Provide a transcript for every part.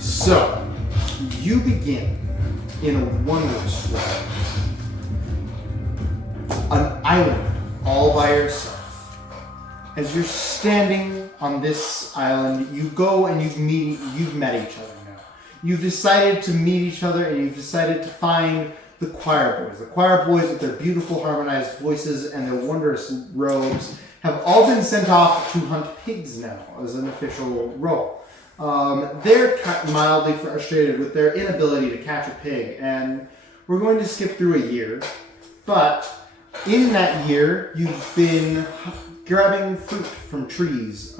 So, you begin in a wondrous way. An island all by yourself. As you're standing on this island, you go and you've met each other now. You've decided to meet each other and you've decided to find the choir boys. The choir boys with their beautiful harmonized voices and their wondrous robes have all been sent off to hunt pigs now as an official role. They're mildly frustrated with their inability to catch a pig, and we're going to skip through a year. But in that year, you've been grabbing fruit from trees.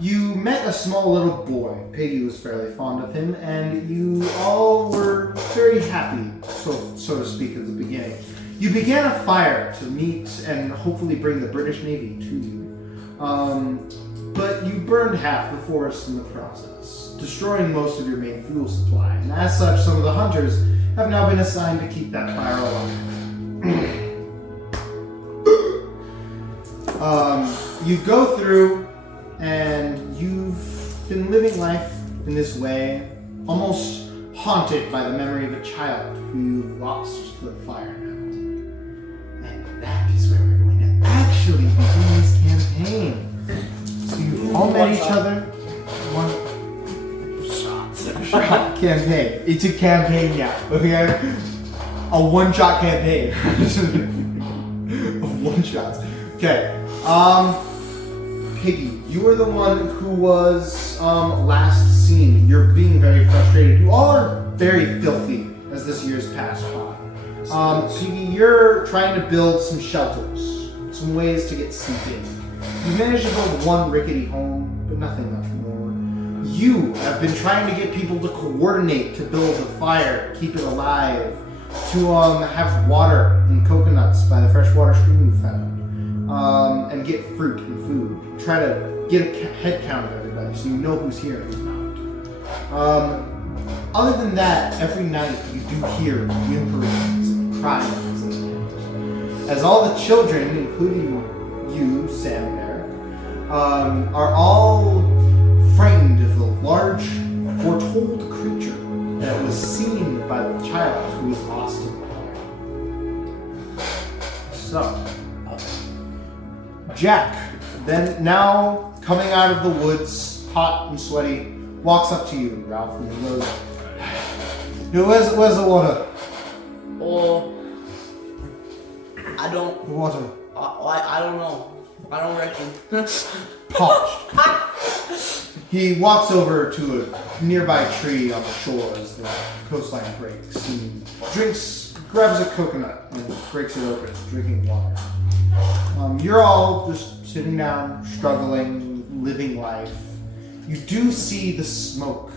You met a small little boy. Piggy was fairly fond of him, and you all were very happy, so to speak, at the beginning. You began a fire to meet and hopefully bring the British Navy to you. But you burned half the forest in the process, destroying most of your main fuel supply. And as such, some of the hunters have now been assigned to keep that fire alive. You go through, and you've been living life in this way, almost haunted by the memory of a child who you've lost to the fire now. And that is where we're going to actually begin this campaign. So you've all met each other. One shot campaign. It's a campaign now, okay? A one-shot campaign. Of one shots. Okay. Piggy, you were the one who was last seen. You're being very frustrated. You all are very filthy as this year's passed by. Piggy, you're trying to build some shelters, some ways to get seated. You managed to build one rickety home, but nothing much more. You have been trying to get people to coordinate to build a fire, keep it alive, to have water and coconuts by the freshwater stream you found. And get fruit and food. Try to get a head count of everybody so you know who's here and who's not. Other than that, every night you do hear whimperings and crying as all the children, including you, Sam and Eric, are all frightened of the large, foretold creature that was seen by the child who was lost in the fire. So, Jack, then now coming out of the woods, hot and sweaty, walks up to you, Ralph, and he goes, where's the water? Oh, I don't. The water. I don't know. I don't reckon. Parched. He walks over to a nearby tree on the shore as the coastline breaks and grabs a coconut and breaks it open, drinking water. You're all just sitting down, struggling, living life. You do see the smoke.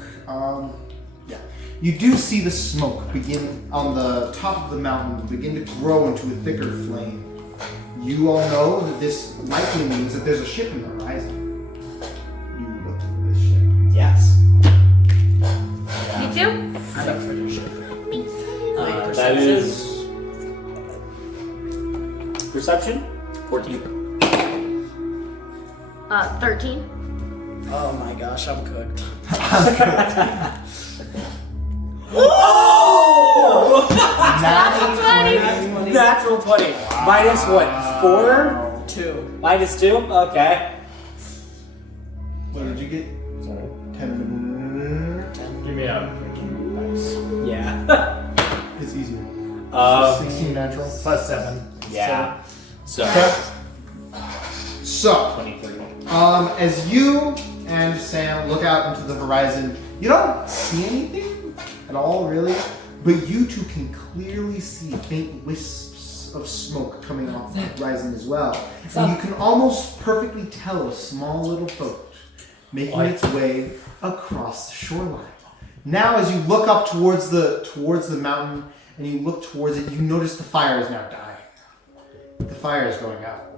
You do see the smoke begin on the top of the mountain, begin to grow into a thicker flame. You all know that this likely means that there's a ship in the horizon. You look for this ship. Yes. Me too? I look for the ship. That is perception. 14. 13. Oh my gosh, I'm cooked. Oh! Natural 20. Natural 20. Wow. Minus what? 4? 2. Minus 2? Okay. What did you get? Sorry. 10. Give me a freaking dice. Yeah. It's easier. 16 natural. Plus 7. Yeah. So. So, 23. as you and Sam look out into the horizon, you don't see anything at all, really, but you two can clearly see faint wisps of smoke coming off the horizon as well. And you can almost perfectly tell a small little boat making its way across the shoreline. Now, as you look up towards the mountain and you look towards it, you notice the fire is now dying. The fire is going out.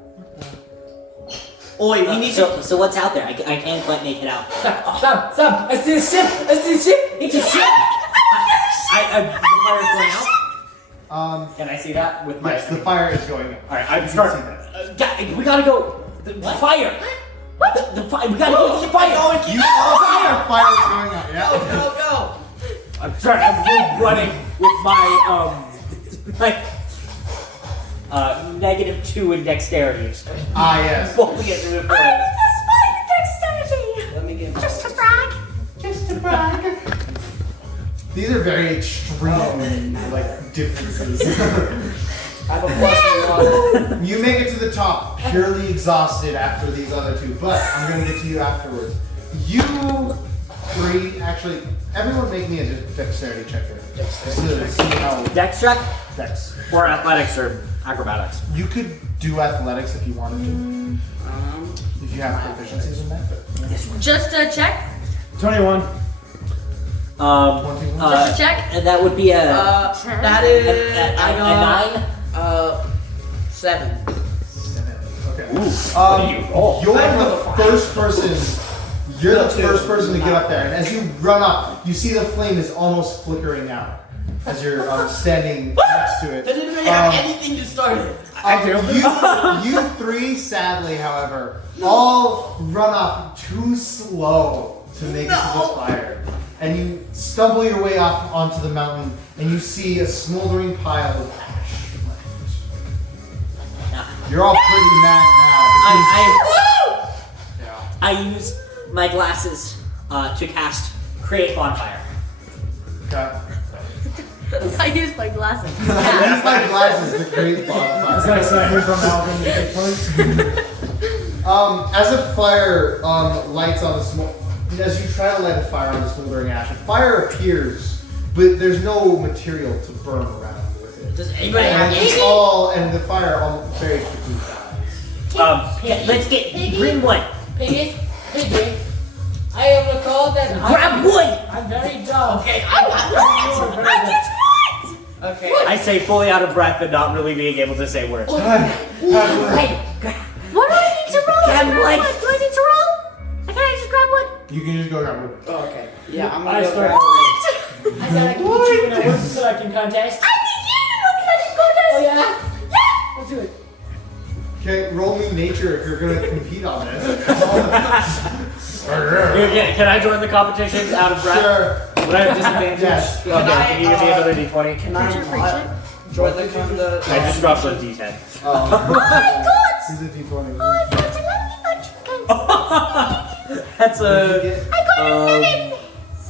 Oi, we need to. So what's out there? I can't quite make it out. Stop! I see a ship! It's a ship! The fire's going out? Can I see that with my... Yes, the fire is going out. Alright, I'm starting. We gotta go. The fire! What? The fire! We gotta go to the fire! You all see the fire is going out, yeah? Sorry, I'm running with my -2 in dexterity. Ah, yes. Bolting it through the forest. I'm the spider dexterity. Let me get my. Just to brag. Just to brag. These are very extreme, like, differences. I have a +1. You make it to the top, purely exhausted after these other two, but I'm gonna get to you afterwards. You three, actually, everyone make me a dexterity checker. To see how Dex check dex. or athletics or acrobatics. You could do athletics if you wanted to, if you have proficiencies in that. Just a check. 21. Just a check. And that would be a That is. I a got 9. 7. Okay. What do you roll? You're I the rolled a 5. first person. You're the Two. first person to get up there, and as you run up, you see the flame is almost flickering out as you're standing next to it. That didn't really have anything to start it. You three, sadly, however, all run up too slow to make it to this fire. And you stumble your way up onto the mountain, and you see a smoldering pile of ash left. You're all pretty mad now. I use my glasses to cast Create Bonfire. Okay. I used my glasses. Use my glasses to create bonfire. So I heard from Alvin the big points. As a fire lights on the smoke, as you try to light a fire on the smoldering ash, a fire appears, but there's no material to burn around with it. Does anybody have And any? it's all, and the fire very quickly dies. Let's get green wood. Piggy, I am recalled that Grab wood. I'm very dumb. Okay, I just what? Okay. I say fully out of breath and not really being able to say words. What do I need to roll? Grab To wood. Do I need to roll? Can I just grab wood? You can just go grab wood. Oh, okay. Yeah, I'm I gonna go start- grab What? I said I can put you in a work so I can contest. I need you to look like a contest. Oh yeah? Yeah. Let's do it. Okay, roll me nature if you're gonna compete on this. Can I join the competition out of breath? Sure. Would I have disadvantage? Yes. Okay, can you give me another d20? Can Preacher, preacher. join the I just dropped a d10. Oh my god. He's a D20. Oh, I've got a lovely bunch. That's a. I got 11.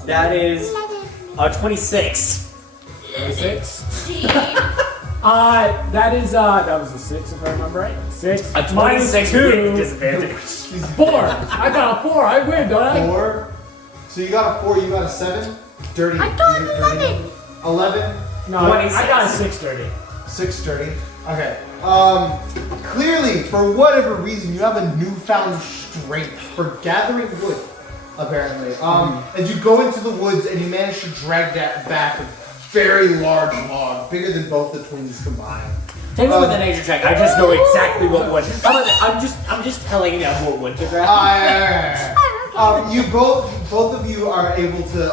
That is a 26. 6. Gee. That is that was a 6 if I remember right. 6. A 26 with 2. disadvantage. 4. I got a 4. I win, don't I? 4. So you got a 4, you got a 7. Dirty. I got These are 11. 11. No, 26. I got a 6 dirty. 6 dirty. Okay. Clearly, for whatever reason, you have a newfound strength for gathering wood. Apparently, as you go into the woods and you manage to drag that back a very large log, bigger than both the twins combined. Take me with the nature check. I just know exactly what wood. I'm just telling you what wood to grab. You both of you are able to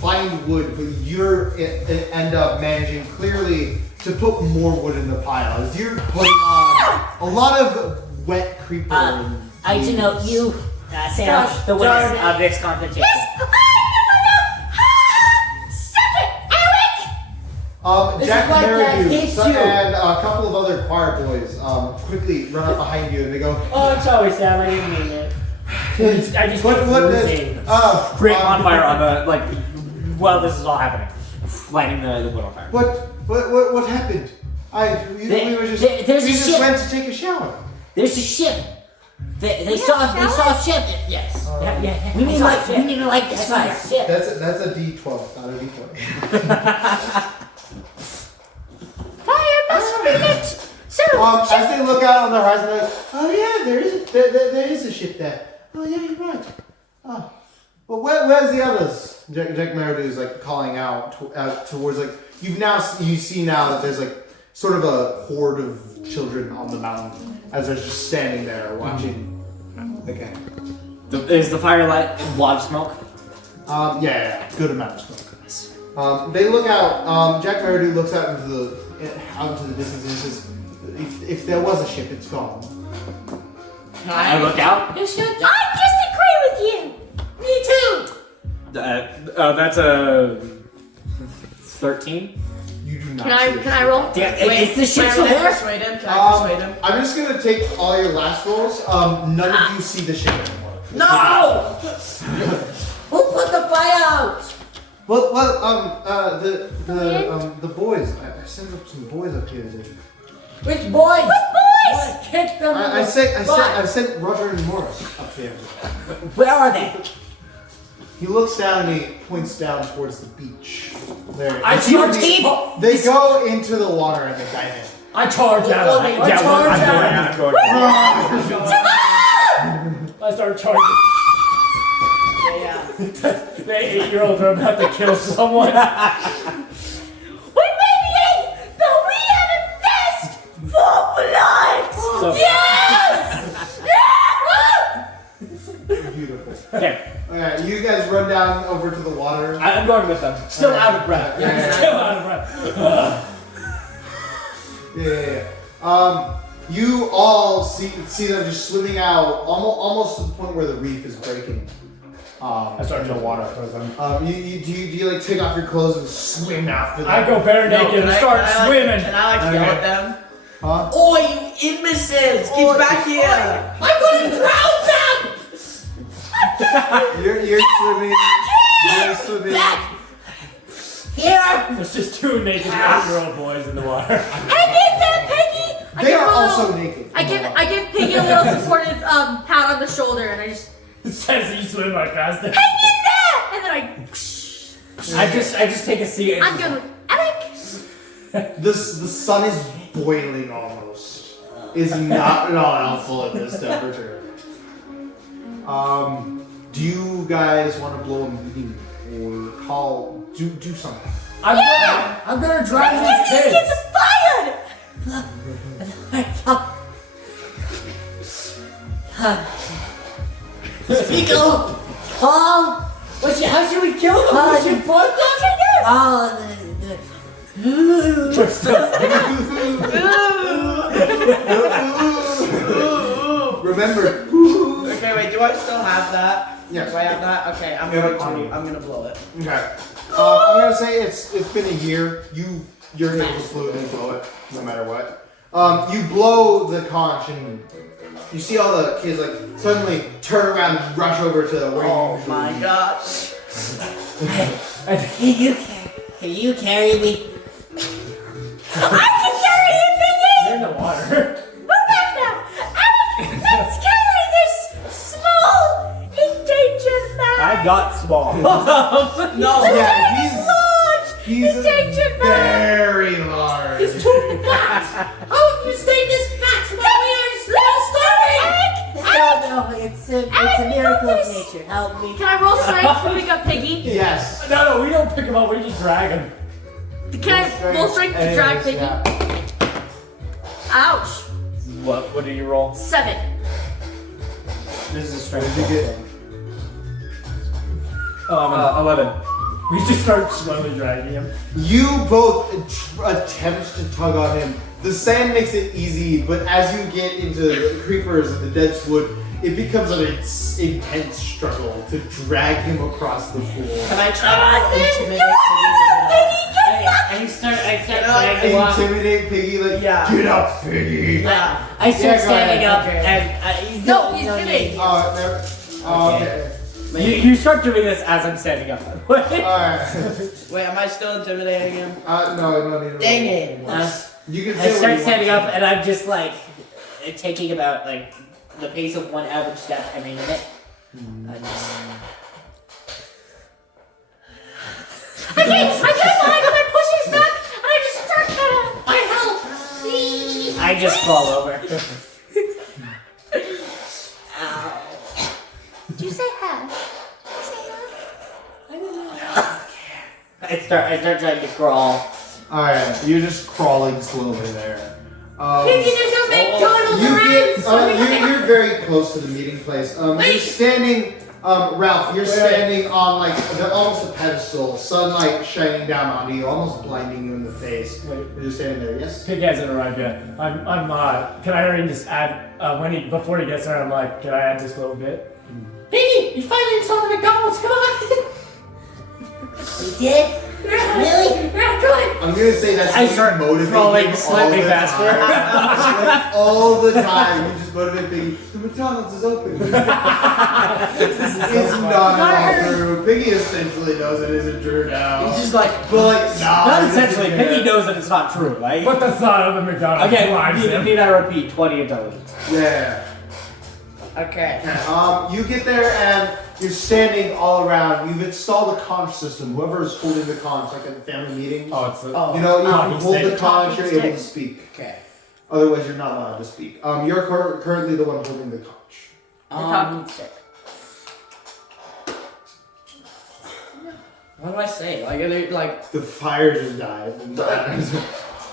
find wood, but you're end up managing clearly to put more wood in the pile. As you're putting on a lot of wet creeper. and I to know leaves. you, Sarah, the winners of this competition. Stop it, Eric! Jack like that Merridew hates you. and a couple of other choir boys quickly run up behind you and they go, Oh, I'm sorry, Sam. I didn't mean it. I just what keep is, losing. Create bonfire on the while this is all happening. Lighting the wood on fire. What happened? We There's a just ship. went to take a shower. There's a ship. They saw a ship. Yes. We need to light this fire. Shit. That's a D12, not a D20. Fire must be lit. So, As they look out on the horizon, they're like, oh yeah, there is a ship there. Oh yeah, you're right. Oh, but where's the others? Jack Merridew is like calling out towards like you see now that there's like sort of a horde of children on the mountain as they're just standing there watching. Okay. Is the firelight a lot of smoke? Yeah, good amount of smoke. They look out. Jack Merridew looks out into the distance and says, "If there was a ship, it's gone." I look out. you should. I disagree with you. Me too. That's a 13. You do not. Can I see a can I ship. roll? Damn, Wait, is the ship can still I there? persuade him? Can I persuade him? I'm just gonna take all your last rolls. None of you see the ship anymore. No! Who put the fire out? Well, the boys. I sent up some boys up here. Which boys? boys? Kick them. I sent Roger and Morris up there. Where are they? He looks down and he points down towards the beach. There. I You see charge the- in. They go into the water and they dive in. I charge out. Well, I yeah, charge I'm going out. I start charging. Yeah. The 8-year-olds are about to kill someone. We may be eight, but we have a fist for blood. So- Yes! Beautiful. Okay, Alright, you guys run down over to the water. I'm going with them. Still out of breath. Yeah. Still out of breath. Yeah. You all see them just swimming out, almost to the point where the reef is breaking. I start to water towards them. Do you like take off your clothes and swim after them? I go bare naked and start swimming. Can I yell at them? Huh? Oi, you imbeciles! Get back here! I'm gonna drown them! You're swimming. You're swimming. Here! There's just 2 naked 8-year-old boys in the water. Hang in there, Piggy! I They give are her a also little- naked. I give Piggy a little supportive pat on the shoulder and I just It says that you swim like faster. hang in there! And then I just take a seat. And I'm good with Eric. The sun is boiling almost. It's not at all helpful at this temperature. Do you guys want to blow a meeting or do something? I'm gonna drive Let's these get these kids. kids fired! Speak up! How should we kill them? We should put Remember. Okay, wait, do I still have that? Yes. Do I have that? Okay, I'm gonna blow it. Okay. I'm gonna say it's been a year. You're able to fluently blow it, no matter what. You blow the conch and you see all the kids like suddenly turn around and rush over to where Oh you usually my be. gosh. Can you carry me? I can carry you, They're Piggy! in the water. Move back now! Eric, let's carry this small, endangered man! I got small. No. Yeah, he's Endangered man! very large. He's too fat! How have you stayed this fat while we are still starving? No, it's a miracle of nature. Help me. Can I roll strength to pick up Piggy? Yes. No, we don't pick them up. We just drag them. Can I roll strength to drag Piggy? Yeah. Ouch! What did you roll? 7. This is a What strength. did you get? 11. We just start slowly dragging him. You both attempt to tug on him. The sand makes it easy, but as you get into the creepers and the dense wood, it becomes an intense struggle to drag him across the floor. Can I try to intimidate I start Yeah. dragging up. Intimidate Piggy, like, Yeah. get up, Piggy! Yeah. I start Yeah, go standing ahead, up okay. and No, he's kidding. Never. Okay. You start doing this as I'm standing up. Alright. Wait, am I still intimidating him? No need to Dang roll. it. You can I say what start you standing want. up and I'm just like taking about like the pace of 1 average step every minute. I'm just- I get behind him, I push his back, and I just start I help! I just fall over. Ow. Did you say hi? I start trying to crawl. Alright, you're just crawling slowly there. Piggy, there's no McDonald's You around! get, you're very close to the meeting place. You're standing, Ralph, you're standing on like almost a pedestal, sunlight shining down onto you, almost blinding you in the face. Wait. You're just standing there, yes? Pig hasn't arrived yet. Can I already just add, before he gets there, I'm like, can I add this little bit? Piggy, you finally saw the McDonald's, come on! You did? Yeah! Really? Yeah, good. I'm gonna say that's I what start motivate rolling him slightly all the faster. time. Like, all the time. You just motivate Piggy. The McDonald's is open. It's not all true. Piggy essentially knows it isn't true now. He's just like, But like, nah. Not this essentially. is Piggy good. knows that it's not true. Like But the thought of a McDonald's drives again, him. need I repeat? 20 intelligence. Yeah. okay. You get there and you're standing all around. You've installed a conch system. Whoever is holding the conch, like at the family meetings. Oh, it's the. Oh. You know, you Talking hold the stick. conch, you're Talking able to stick. speak. Okay. Otherwise, you're not allowed to speak. You're currently the one holding the conch. The talking stick. What do I say? Like, are they, like, The fire just died.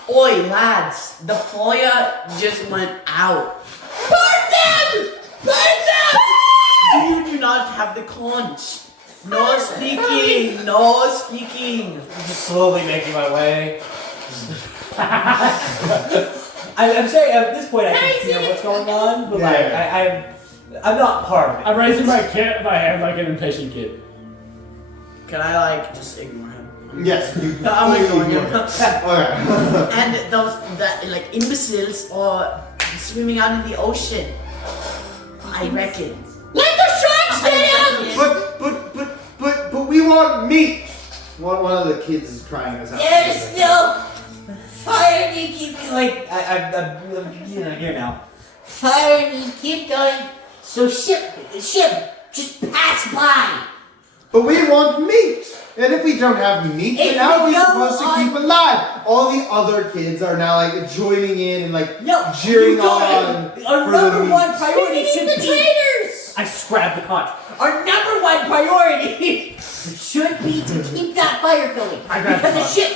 oi, lads, the fire just went out. Burn them! Burn them! You do not have the conch. No speaking. No speaking. I'm just slowly making my way. I'm saying at this point I can feel what's going on, but Yeah. I'm not part of it. I'm raising my hand like an impatient kid. Can I, like, just ignore him? Yes, you No, I'm completely ignoring him. Okay. And that like imbeciles are swimming out in the ocean. I reckon. Let the shark stay out! But we want meat. One of the kids is crying us out. There's still fire need keep going. I'm here now. Fire need keep going. So ship, just pass by. But we want meat. And if we don't have meat, If then how are we we go supposed to on- keep alive? All the other kids are now like joining in and like No, cheering you don't. on. Our for the number meat. one priority should the be. traitors! I grabbed the conch. Our number one priority should be to keep that fire going. I grabbed Because the the ship.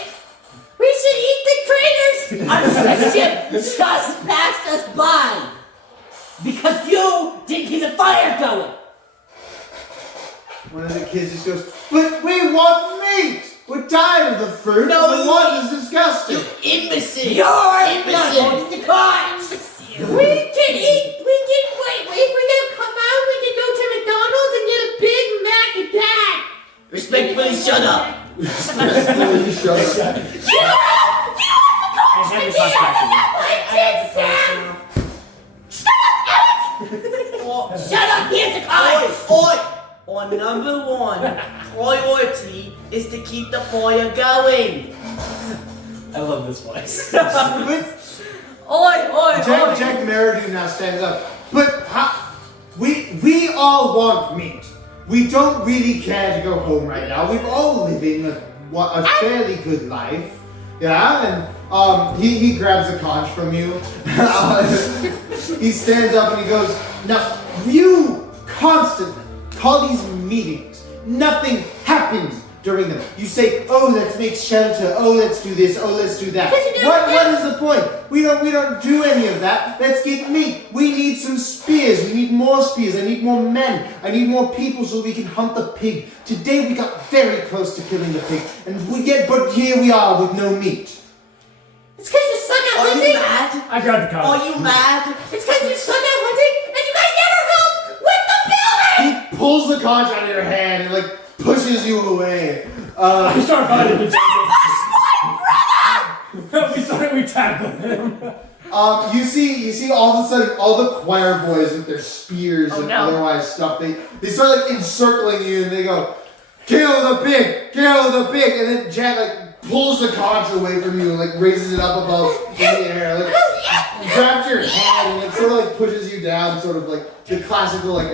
We should eat the traitors. Our ship just passed us by. Because you didn't keep the fire going. One of the kids just goes, but we want meat! We're tired of the fruit. No, the water is disgusting. Imbecile. You're not Imbecile. holding the cards. We can eat, wait for you to come out, we can go to McDonald's and get a Big Mac and that! Respectfully, shut up. Holy shut up. I hand the conch back to you. I have the first Shut up, here's the cards. Oi! On number one, priority is to keep the fire going. I love this voice. Jack Meridew now stands up. But how, we all want meat. We don't really care to go home right now. We're all living a fairly good life. Yeah, and he grabs a conch from you. He stands up and he goes, now you constantly call these meetings. Nothing happens during them. You say, oh, let's make shelter. Oh, let's do this. Oh, let's do that. What is the point? We don't do any of that. Let's get meat. We need some spears. We need more spears. I need more men. I need more people so we can hunt the pig. Today we got very close to killing the pig, but here we are with no meat. It's because you suck at Are you hunting! mad? I grabbed the Are conch. you mad? It's because you suck at hunting and you guys never help with the building! He pulls the conch out of your hand and like pushes you away. I start fighting the Push we tackled him. You see all of a sudden all the choir boys with their spears and no. otherwise stuff, they start like encircling you and they go, kill the pig, and then Jack like pulls the conch away from you and like raises it up above in the air, like grabs your hand and like sort of like pushes you down, sort of like the classical like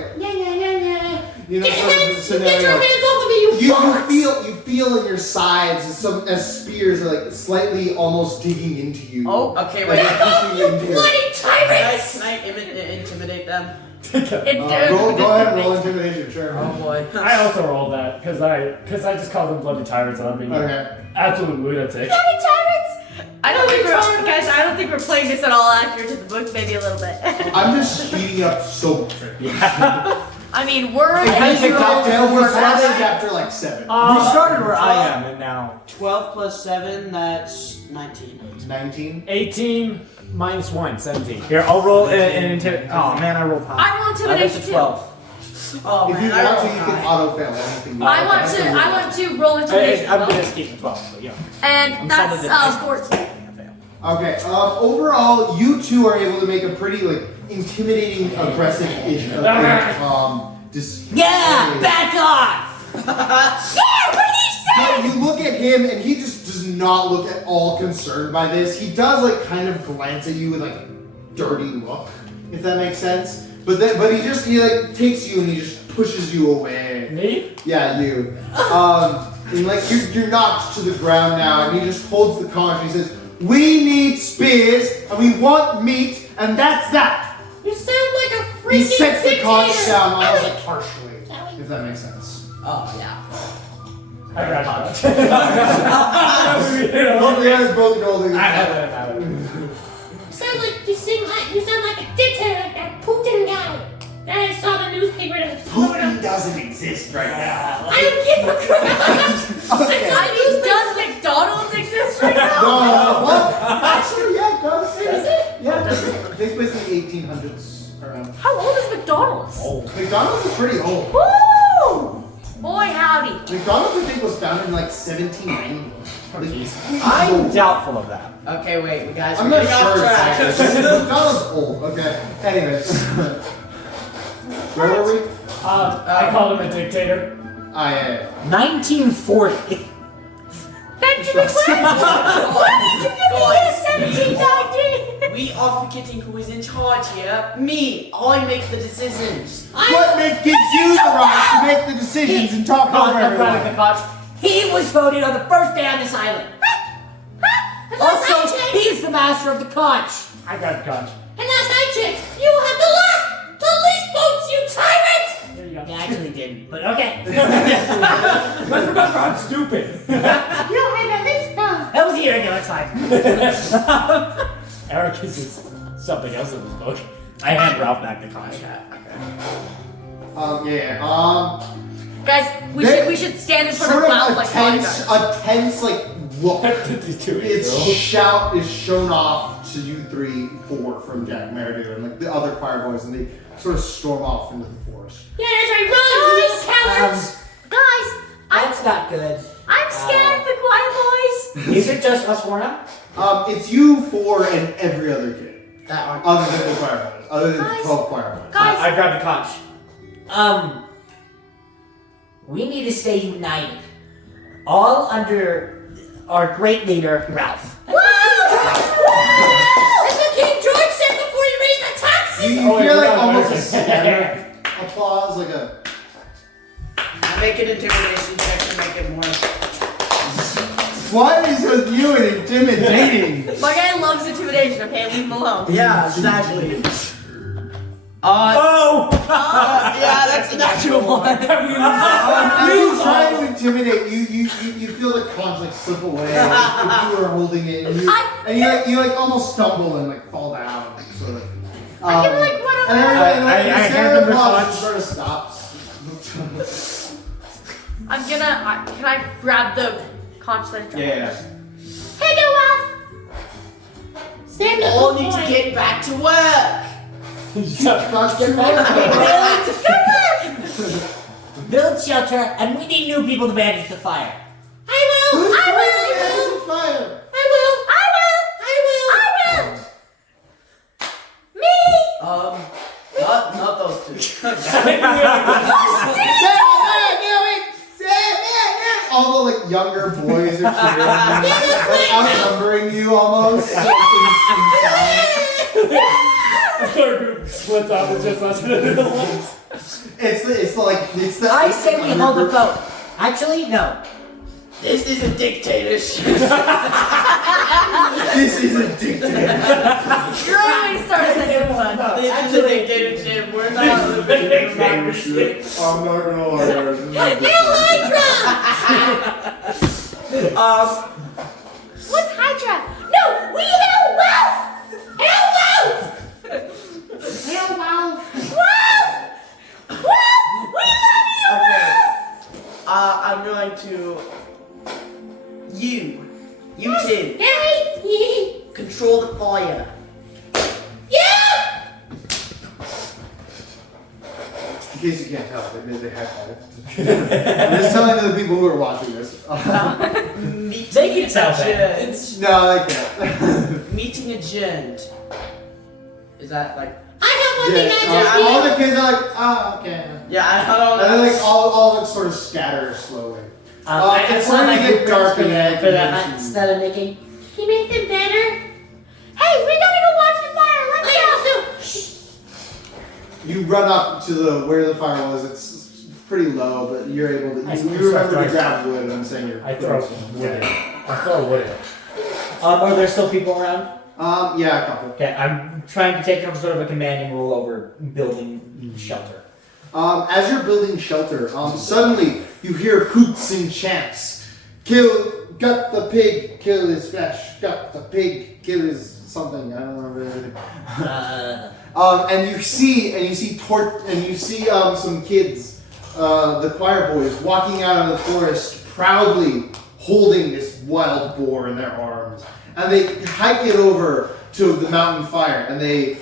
you know Get sort of your scenario. hands off of me, you fucks! You feel in your sides as spears are like slightly almost digging into you. Oh, okay, Like, wait. they're pushing you into your- Bloody tyrants! Can I intimidate them? Go ahead and roll intimidation, sure. Oh boy. I also rolled that because I just called them bloody tyrants and I'm being Okay. absolute lunatic. Bloody tyrants! I don't think we're playing this at all accurate to the book, maybe a little bit. I'm just speeding up so much. I mean, we're I at picked up Tale we for started Saturday. after like 7. We started where I am, and now 12 plus 7, that's 19. 19. 18 minus 1, 17. here I'll roll an intimidation. Oh man, I rolled high. I roll I got intimidation to too. 12. Oh, If man, you I want don't to, you can know. auto fail anything. I want to roll intimidation. I'm gonna keep it 12, but yeah. And solid that's at 14. Okay. Overall, you two are able to make a pretty like intimidating, aggressive Yeah, back off! Yeah, what did he say? You look at him, and he just does not look at all concerned by this. He does like kind of glance at you with like a dirty look, if that makes sense. But he like takes you and he just pushes you away. Me? Yeah, you. And like you're knocked to the ground now, and he just holds the conch and he says, "We need spears, and we want meat, and that's that." You sound like a freaking He sets the conch dictator. down almost like partially, if that makes sense. Oh, yeah. I got it. Both you guys both golden. You sound like a dictator, like that Putin guy. I saw the newspaper that was blowing up. doesn't exist right now. I don't give a crap. Does McDonald's exist right now? No, what? Actually, yeah, does. Does it? Yeah, Does it? takes place in the 1800s around. How old is McDonald's? McDonald's is pretty old. Woo! Boy, howdy. McDonald's, I think, was founded in like 1790. I'm doubtful of that. Okay, wait, we guys. I'm we're not getting off sure track. exactly. McDonald's old. Okay. Anyways, where were we? I called him a dictator. 1940. Benjamin Franklin! Why did you give me this 1790? We are forgetting who is in charge here. Me. I make the decisions. What gives you the right to make the decisions and talk over everyone? He was voted on the first day on this island. Also, he's the master of the conch. I got the conch. And last I checked, you had the least votes, you tyrant! There you go. He actually didn't, but okay. Let's remember I'm stupid. You had the least votes. That was a year ago, it's fine. Arrogance is something else in this book. I hand Ralph back the conch. Guys, we should stand in front Sort of of Ralph a like tense, bodyguards. like look. Its It's shout is shown off to you 4 from Jack Merridew and like the other choir boys, and they sort of storm off into the forest. Yeah, that's right. Run, you cowards! Guys, That's not good. I'm scared of the choir boys. Is it just us 4 now? It's you 4 and every other kid, That are. other than the choir boys, other than Guys. the 12 choir boys. Guys, I grabbed the conch. We need to stay united. All under our great leader, Ralph. Woo! That's what King George said before he raised the taxes. You Oh, hear like yeah, almost a okay. standard applause, like a. Make an intimidation check to make it more. What is with you and intimidating? My guy loves intimidation, okay? Leave him alone. Yeah, exactly. Oh! Yeah, that's a natural one. You try to intimidate. You feel the conch like slip away if you were holding it, and you like almost stumble and like fall down, like, sort of. I can like run And over. everybody, I the hand them the applause conch. sort of stops. I'm gonna. Can I grab the conch that I dropped? Yeah. Hey, go Ralph! Stand up. All need to get back to work. Build shelter, and we need new people to manage the fire. I will. I will. Fire. I will. I will. I will. Me. Not those two. All the like younger boys are cheering, like outnumbering you almost. Third group splits up with just us in the middle. It's the. I say we hold a vote. Actually, no. This is a dictatorship. This is a dictator. You're always starting to get one. This is a dictatorship. We're not the dictatorship. I'm not gonna lie. What's Hydra? No, we hail Ralph! Hail Ralph! Hail Ralph! Ralph! Ralph! We love you, Okay. Ralph! I'm going to. You two, Hey! control the fire. Yeah! In case you can't tell, they high five. I'm just telling the people who are watching this. They can tell that. No, they can't. Meeting adjourned. Is that like? I have one thing I just all the kids are like, oh, okay. Yeah, I don't And know. then like all of it sort of scatters slowly. I it's want starting my to get blueprints dark for in the the huts that I'm making. Can you make them better? Hey, we gotta go watch the fire. Let's go. You run up to where the fire was. It's pretty low, but you're able to. I You start remember to throwing grab wood. And I'm saying you're. I throw wood in. I throw wood in. Are there still people around? Yeah, a couple. Okay, I'm trying to take sort of a commanding role over building shelter. As you're building shelter, suddenly you hear hoots and chants. Gut the pig, kill his flesh. Gut the pig, kill his something. I don't remember everything. And you see some kids, the choir boys, walking out of the forest proudly holding this wild boar in their arms. And they hike it over to the mountain fire, and they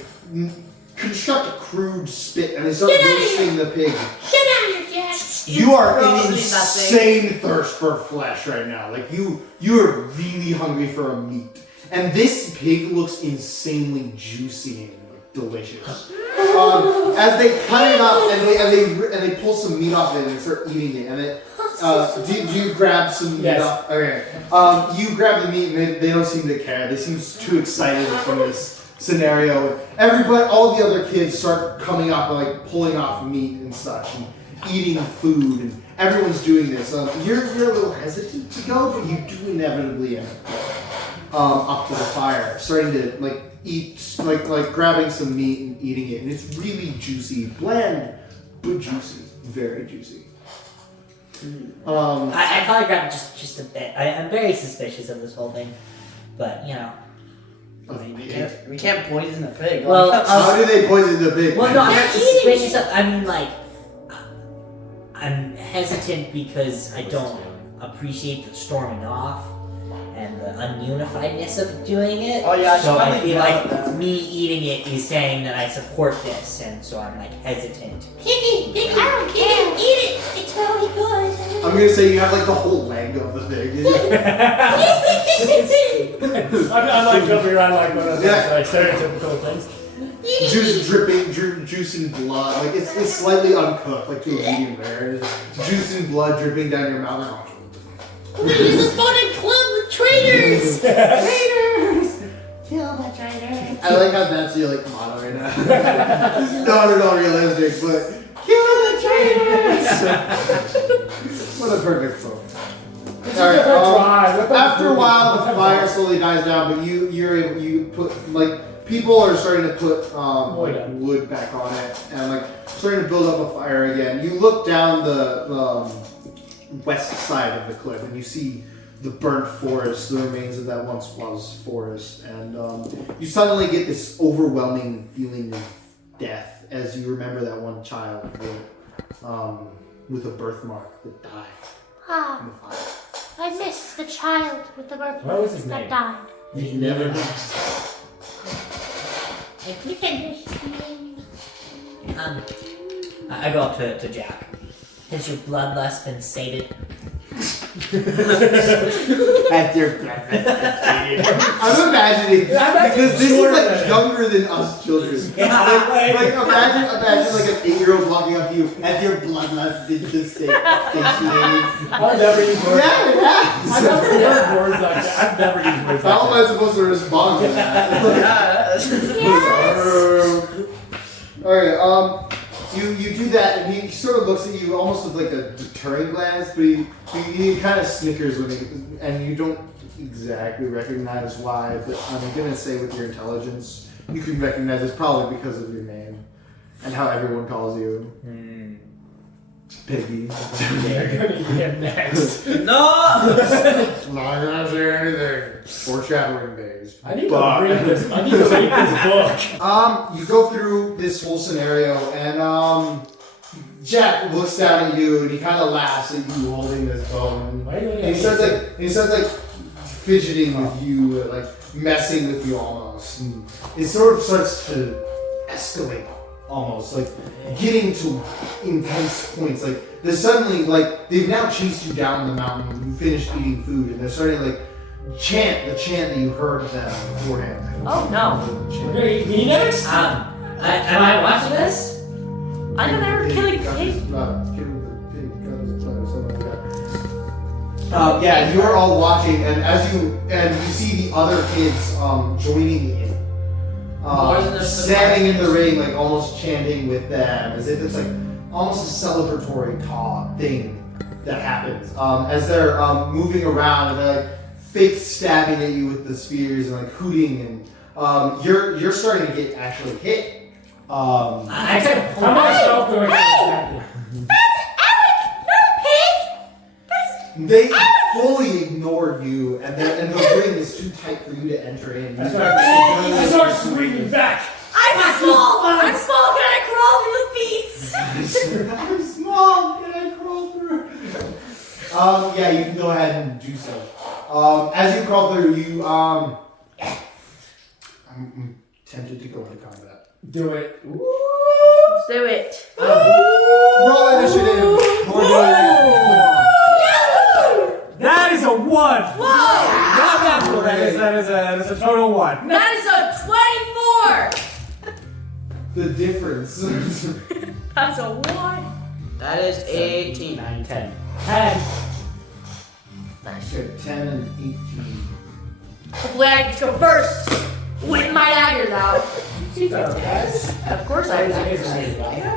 construct a crude spit, and they start Get outta roasting the pig. Sit down here, Jack. You are Probably in insane thirst for flesh right now. Like you're really hungry for a meat, and this pig looks insanely juicy and like, delicious. As they cut it up and they pull some meat off it and start eating it, and they. Do you grab some meat Yes. off? Okay. You grab the meat and they don't seem to care. They seem too excited from this scenario. All the other kids start coming up and like pulling off meat and such and eating food, and everyone's doing this. You're a little hesitant to go, but you do inevitably end up up to the fire, starting to like eat, like grabbing some meat and eating it, and it's really juicy, bland, but juicy, very juicy. I probably grabbed just a bit. I'm very suspicious of this whole thing, but you know. We can't poison the pig. Well, How do they poison the pig? Well, no, I'm They're not eating suspicious of. I mean, like, I'm hesitant because I don't appreciate the storming off and the ununifiedness of doing it. Oh, yeah, I should so I probably feel do like that. me eating it is saying that I support this, and so I'm like hesitant. Piggy, I don't care. Eat it. It's really good. I'm gonna say you have like the whole leg of the pig. I'm like jumping around like one of those Yeah. like stereotypical things. Juice dripping, juice and blood. Like it's slightly uncooked, like to a medium rare. Juice and blood dripping down your mouth. We're gonna use this fun and club with traitors. Traitors. Kill the traitors. I like how that's your like motto right now. This is not at all realistic, but kill the traitors. What a perfect song. Alright, after a while the fire slowly dies down, but you put like people are starting to put wood back on it and like starting to build up a fire again. You look down the west side of the cliff and you see the burnt forest, the remains of that once was forest, and you suddenly get this overwhelming feeling of death as you remember that one child with a birthmark that died Ah, in the fire. I miss the child with the birth What was his that name? died. You never If you can miss the name. I go up to Jack. Has your bloodlust been sated? At their I'm imagining because this is like younger than us children. Like imagine like an 8-year-old walking up to you and your bloodlust did just satiated. I've never used words. Yeah, it has. I've never heard words like that. I've never used words How am like I supposed to respond to that? Alright, you do that, and he sort of looks at you almost with like a deterring glance, but he kind of snickers when he, and you don't exactly recognize why, but I'm gonna say with your intelligence, you can recognize it's probably because of your name and how everyone calls you. Piggy. They're gonna eat him next. No! I'm not gonna say anything. Foreshadowing days. I need to read this. I need to read this book. You go through this whole scenario, and Jack looks down at you, and he kind of laughs at you holding this bone. Why are you looking And at he starts like fidgeting with you, like messing with you almost. And it sort of starts to escalate almost like getting to intense points. Like they're suddenly like they've now chased you down the mountain when you finished eating food, and they're starting to like chant the chant that you heard them beforehand. Oh no. Okay, me next? Am I watching this? I know they were killing Got pigs. his blood, killing the pig, got his blood, or something like that. Yeah, you are all watching, and as you see the other kids joining in, standing in the ring, like almost chanting with them, as if it's like almost a celebratory thing that happens. As they're moving around and they're like fake stabbing at you with the spears and like hooting, and you're starting to get actually hit. I tried to pull How much back. stealth do I get? They fully ignored you, and the ring is too tight for you to enter in. You I start start swinging back. I'm small. I'm small. Can I crawl through the feet? I'm small. Can I crawl through? Yeah, you can go ahead and do so. As you crawl through, I'm tempted to go into combat. Do it. Let's do it. Roll initiative. That is a 1. Whoa! Not natural. That is a total 1. That is a 24. The difference. That's a 1. That is 18. 9, 10. 10. Okay, 10 and 18. Hopefully I get to go first. With my daggers out. Of course I do.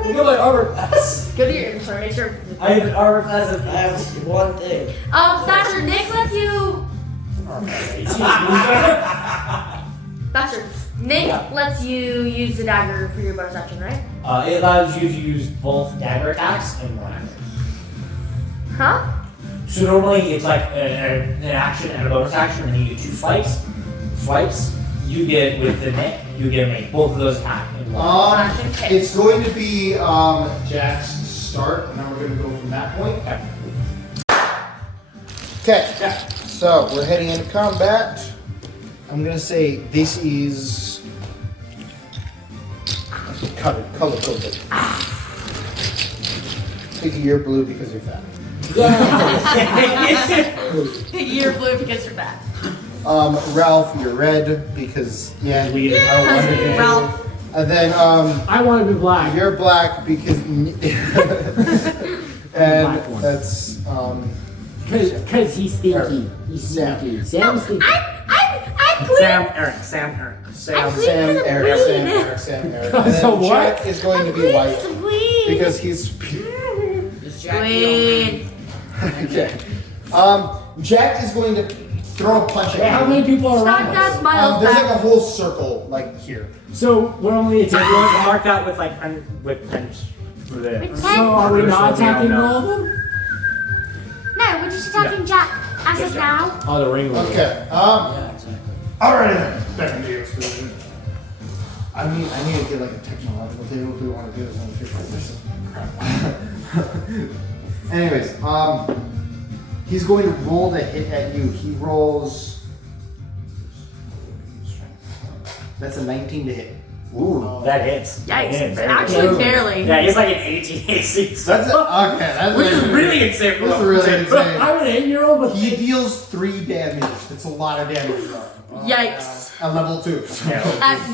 Look at my armor class. Go to your inventory. Make sure. I have an armor class of I have one thing. Dr. Nick lets you. Dr. Nick lets you use the dagger for your bonus action, right? It allows you to use both dagger attacks and one action. Huh? So normally it's like an action and a bonus action, and then you get 2 swipes. You get with the Nick, you get to make both of those attack in one. It's going to be Jack's start, and then we're going to go from that point. Okay, so we're heading into combat. I'm going to say this is color coded. Piggy, you're blue because you're fat. You're blue because you're fat. Ralph, you're red because I wanted to. Ralph. And then I want to be black. you're black because and black one. that's Cause he's stinky. He's Sam. stinky. Sam's stinky. I'm clean. Sam, Eric. Sam, Eric. And then So what? Jack is going to be white Clean. because he's Is Jack Clean. okay. Jack is going to throw a punch Wait, at how you. many people are Stop around that us? smile. There's like a whole circle like here. So we're only It's attacking. marked out with like with punch for the. So are we not attacking No. all of them? No, we're just attacking Jack as of now. Oh, the ring. Okay. Yeah, exactly. Alright then. Back into your expedition. I need to get like a technological table if we want to do this on the fifth. Anyways, he's going to roll the hit at you. He rolls. That's a 19 to hit. Ooh, that hits. Yikes. Yeah, very Actually, good. barely. Yeah, he's like an 18 AC. So That's okay. That's which is really insane for That's a really insane. I'm an 8-year-old, but He deals 3 damage. That's a lot of damage. Yikes. At level 2. So.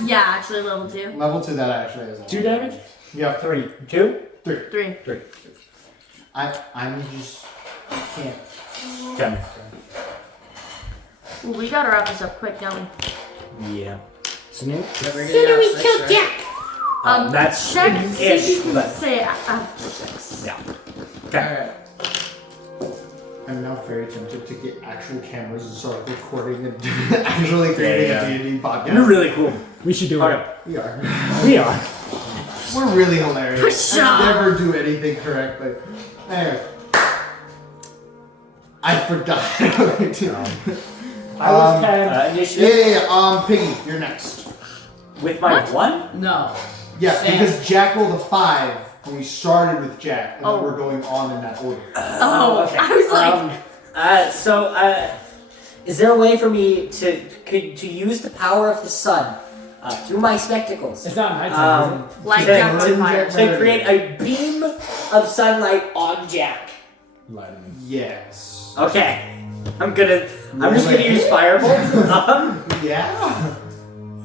Yeah, actually level 2. Level 2 that actually is. 2 damage. Yep. 3, 2, 3. 3. I'm just can't. 10. Ooh, we gotta wrap this up quick, don't we? Yeah. Snoop. Never get Sooner out we six, kill right? Jack. That's Check see if ish, you can but say after 6. yeah. Okay. Alright. I'm now very tempted to get actual cameras and start recording and actually creating Yeah, a D&D podcast. You're really cool. We should do Okay. We are. it. We are. We're really hilarious. Push I up. never do anything correct, but anyway. I forgot. I was 10. Initiative Piggy, you're next. with my What? 1. No. Yeah, Sam. because Jack rolled a 5 when we started with Jack, and Oh. then we're going on in that order. Oh, okay. I was like, Is there a way for me to use the power of the sun through my spectacles. It's not nighttime. Like to, Jack on fire. to create a beam of sunlight on Jack. Light him. Yes. Okay. I'm just gonna use firebolt. Yeah.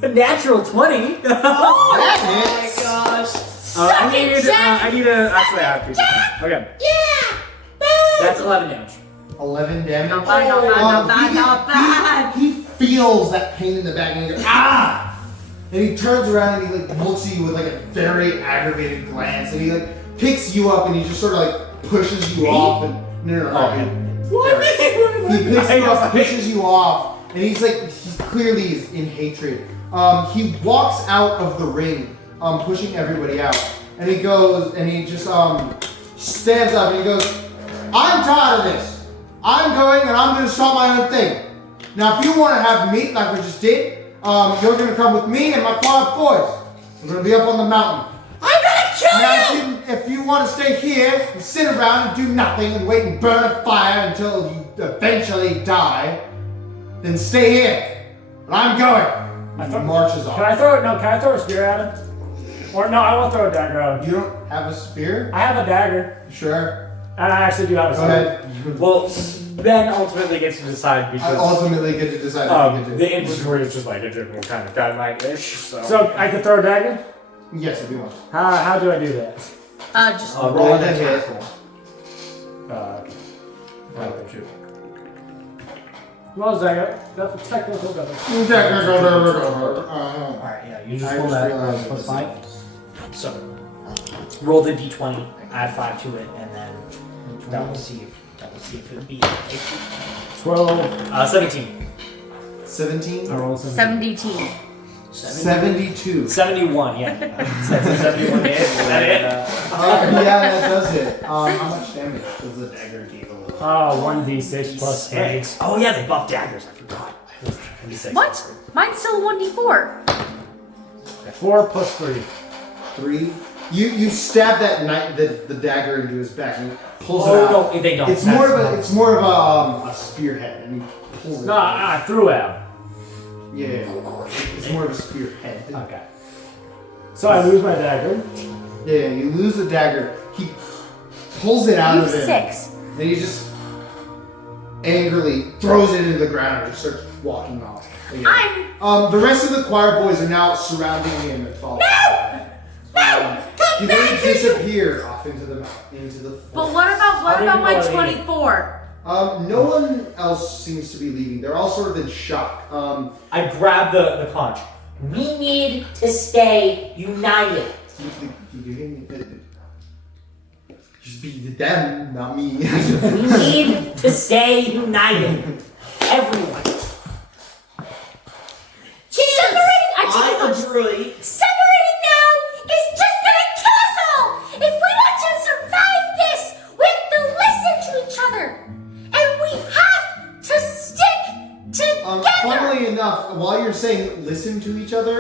Natural 20. That Oh hits. my gosh. I need to actually have to. Okay. That's 11 damage. 11 damage. Not bad, not bad, not bad, not bad. He feels that pain in the back and he goes, ah! And he turns around and he like looks at you with like a very aggravated glance and he like picks you up and he just sort of like pushes you off and What? he picks you up, pushes you off, and he's like he clearly is in hatred. He walks out of the ring, pushing everybody out, and he goes and he just stands up and he goes, I'm tired of this. I'm going and I'm gonna start my own thing. Now if you wanna have meat like we just did, you're gonna come with me and my 5 boys. We're gonna be up on the mountain. I'm gonna kill Now if you wanna stay here and sit around and do nothing and wait and burn a fire until you eventually die, then stay here. But I'm going. He marches off. Can I throw a spear at him? Or no, I won't throw a dagger at him. You don't have a spear? I have a dagger, Sure. and I actually do have a Go spear. ahead. Well, Ben ultimately gets to decide I because ultimately get to decide what you get to. the inventory is just like a general kind of guideline-ish. So I can throw a dagger? Yes, if you want. How do I do that? Just Roll the hit. Okay. Oh, shoot. What was that? That's a technical double. Alright, yeah, you just I roll just that realized plus this. 5. So, roll the d20, add 5 to it, and then that will see if it would be 12. 17. 17? I rolled 17. 72. 72. 71, yeah. 71 hit. Is that it? Yeah, that does it. How much damage does the dagger deal? 1d6 plus 8. Oh yeah, they buffed daggers. I forgot. What? Mine's still 1d4. 4 plus 3. 3. You stab that knight, the dagger into his back and he pulls it Oh, out. no, they don't. It's more of a spearhead and he pulls it No, out. I threw out. Yeah. It's more of a spearhead. Okay. So I lose my dagger. Yeah, you lose the dagger. He pulls it out You of have him. 6. And he just angrily throws it into the ground and just starts walking off. Again. The rest of the choir boys are now surrounding him and following. He then disappeared off into the But what about my 24? no one else seems to be leaving. They're all sort of in shock. I grab the conch. We need to stay united. Just be them, not me. We need to stay united. Everyone. I agree. Separating now is just gonna kill us all! If we want to survive this, we have to listen to each other! And we have to stick together! Funnily enough, while you're saying listen to each other,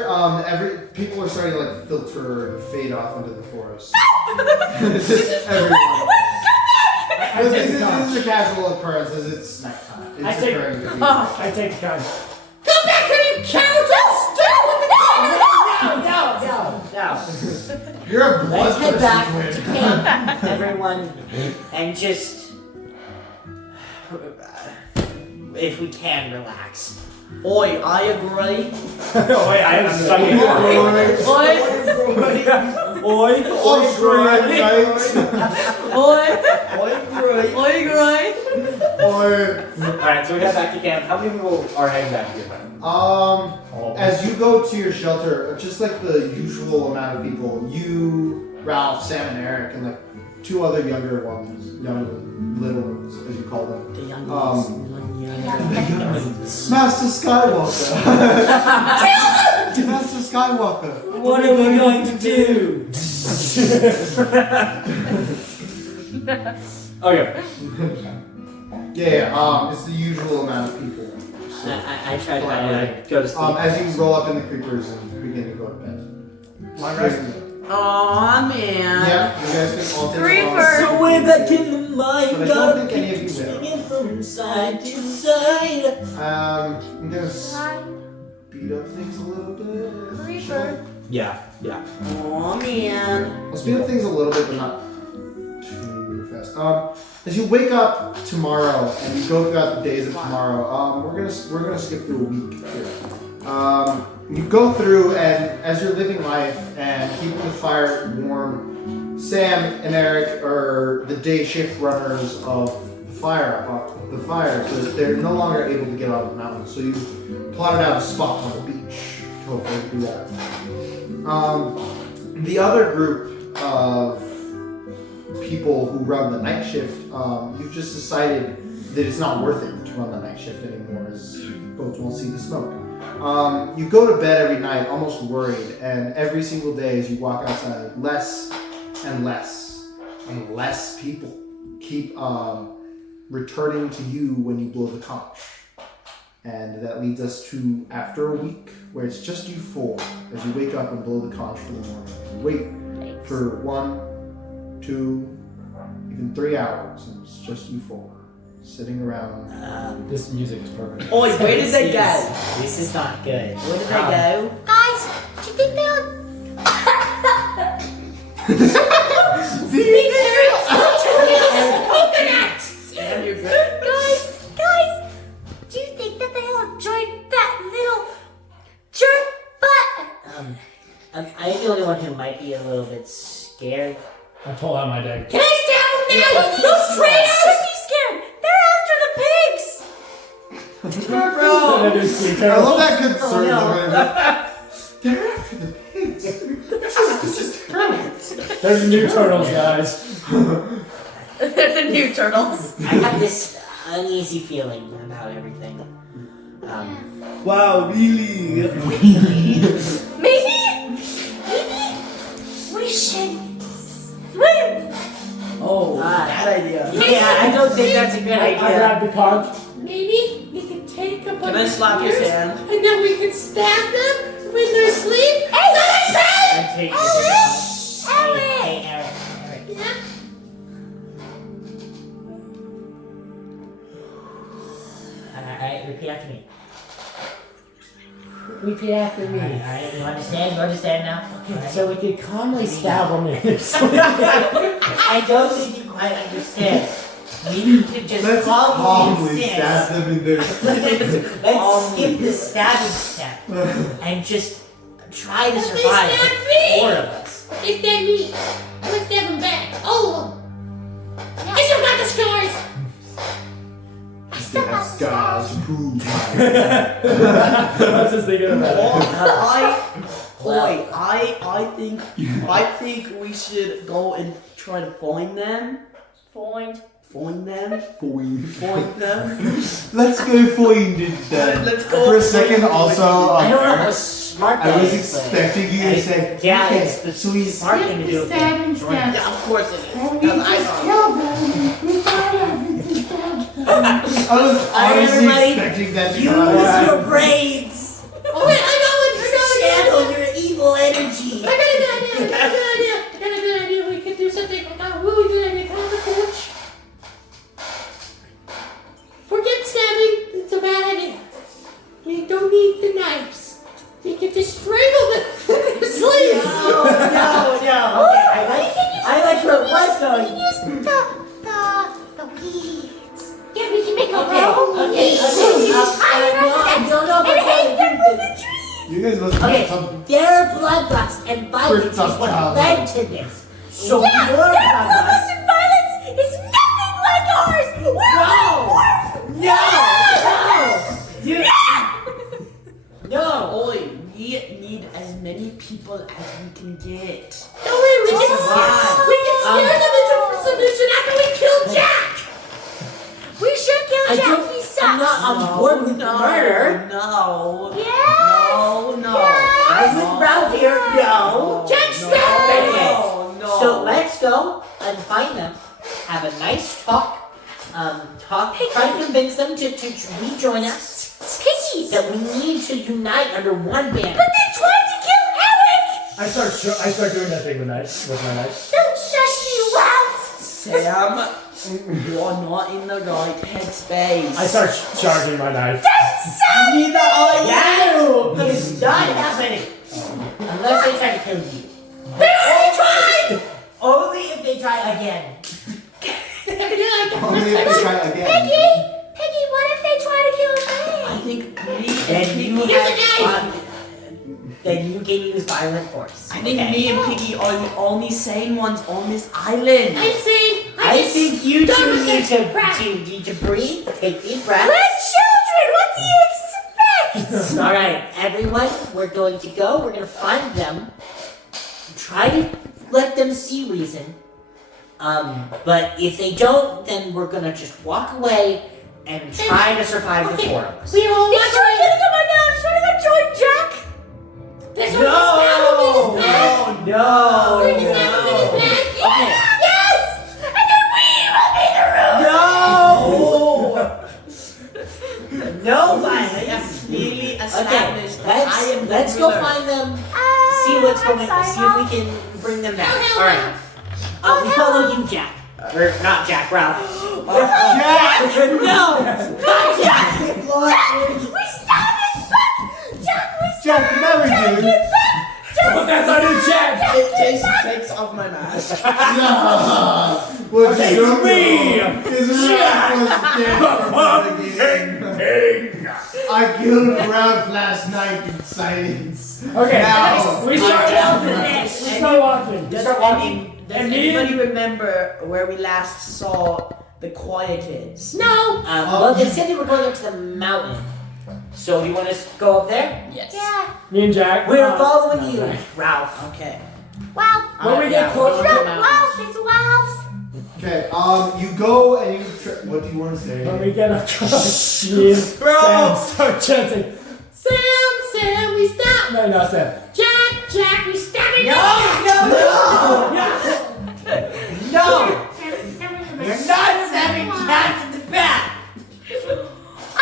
people are starting to like filter and fade off into the forest. Everyone. This is a casual occurrence as it's nighttime. It's I take- occurring to be. I take the count. Go back to your cows! Now, You're a blood let's head back person, to twin. camp, everyone, and just, if we can, relax. Oi, I agree. Oh wait, I am stuck in Oi, Oh, I agree. Alright, so we head back to camp. How many people are heading back to camp? As you go to your shelter, just like the usual amount of people, you, Ralph, Sam, and Eric, and like 2 other younger ones, little ones, as you call them. The young Master Skywalker. Master Skywalker. What are we going to do? Okay. Yeah, it's the usual amount of people. I try to go to sleep. As you roll up in the creepers and begin to go to bed. Aw, man. Yeah, you guys can all take Creepers. So way back in the mind, But I don't think any of you will. swinging from side to side. I'm gonna be speed up things a little bit. Reaper. Yeah. Oh man. I'll speed up things a little bit, but not too fast. As you wake up tomorrow and you go throughout the days of tomorrow, we're gonna skip through a week here. You go through, and as you're living life and keeping the fire warm, Sam and Eric are the day shift runners of the fire. Because they're no longer able to get out of the mountain. So you've plotted out a spot on the beach to hopefully do that. The other group of people who run the night shift, you've just decided that it's not worth it to run the night shift anymore, as boats won't see the smoke. You go to bed every night almost worried, and every single day as you walk outside, less and less and less people keep returning to you when you blow the conch. And that leads us to after a week, where it's just you four as you wake up and blow the conch for the morning. You wait for 1, 2, even 3 hours, and it's just you four sitting around. This music is perfect. Oi, where did they go? This is not good. Where did they go? Guys, do you think they'll... Sam, you're good. Guys, do you think that they'll join that little jerk butt? I'm the only one who might be a little bit scared. I pull out my deck. Can I stab them now? Those trainers should be scared. They're after the pigs. That is sweet. I love that concern. Oh, They're after the pigs. This is terrible. There's the new turtles, guys. They're the new turtles. I have this uneasy feeling about everything. Wow, really? Maybe we should swim. Oh, bad idea. Yeah, I don't think that's a good I idea. grab the conch. Maybe we can take a bunch Can I of slap his spears, hand? and then we can stab them when they're asleep. I take Eric! Hey, Eric. Yeah? Alright, repeat after me. Repeat after me. Alright, you understand? You understand now? Okay, so we could calmly stab them in their sleep. I don't think you quite understand. We need to just Let's calmly insist. stab them in their Let's skip the stabbing step and just try to They survive stabbed with me! 4 of us. They stabbed me. Let's stab them back. All of them. I still got the scars. I still got the scars. Scars, poo. I was just thinking about it. I think we should go and try to find them. Find them. Find them. Let's go find it then. Let's go For a second, find also, I don't know how smart I that was is, but expecting you to say, yeah, okay, it's the so we smart thing to do. Stabbing Join us. Yeah, of course it is. And we Because I just know. killed them. We got everything back. I was Alright, honestly everybody, expecting that to Use come out. your brains! Oh wait, I got one. Channel your evil energy! I got a good idea. I got a good idea. We could do something. I got a really good idea. Can I have a coach? Forget stabbing. It's a bad idea. We don't need the knives. We can just strangle them in their sleep. No. Okay, I like where it was We going. use the weeds. Yeah, we can make a Okay, row. okay. I don't know if And I'm hang them gonna from do the this. trees. You guys must have Okay, some. their bloodlust and violence is tough what childhood. led to this. So Yeah, your their bloodlust... bloodlust and violence is nothing like ours. No! Oi, we need as many people as we can get. No way, we can survive. scare them into submission after we kill Jack. We should kill Jack. He sucks. I'm not on board with murder. No. Yes. No. I was around here. No. Jack stabbed me. No. So let's go and find them. Have a nice talk. Try to convince them to rejoin us. Piggies. That we need to unite under one banner. But they tried to kill Eric. I start doing that thing with my knife. Don't shush me, Ralph. Sam, You are not in the right headspace. I start charging my knife. Neither are you. But it's not happening. Unless they try to kill you. They already tried! Only if they try again. Only if they try again. Piggy, what if they try to kill me? I think me Then and you Piggy have Then you can use violent force. I think Okay. me and Piggy are the only sane ones on this island. I think you two need to breathe, take deep breaths. We're children, what do you expect? Alright, everyone, we're going to go, we're going to find them, try to let them see reason. But if they don't, then we're going to just walk away and try to survive the four of us. We're all gonna come on now, just wanna go join Jack. This one No! No! Bring his hand up in his bag. Okay. Yes! And then we will be the room. No! No We violence. have clearly Okay, established that I am the let's go ruler. find them. See what's going on. See if we can bring them down. All right. We follow you, Jack. Or not Jack, Ralph. Jack! No, not Jack. We stopped it! Jack, we Jack, never do. But that's our new Jack! It takes off my mask. Nah. What Okay, you it's me, Is Ralph was dead. I killed Ralph last night in silence. Okay, Now, we start down walking. to We this. start walking. Does, Start walking. does And me anybody remember where we last saw the quiet kids? No! Well, they said they were going up to the mountain. So you want us to go up there? Yes. Yeah. Me and Jack. We're following you, okay. Ralph. Okay. Wow. When we get closer we're to going the to Wow, it's Wow. okay, you go and you. What do you want to say? When we get up close, me and Sam start chanting, Sam, we stop. No, Sam. Jack, we stopped it! No! You're not stabbing Jack in the back!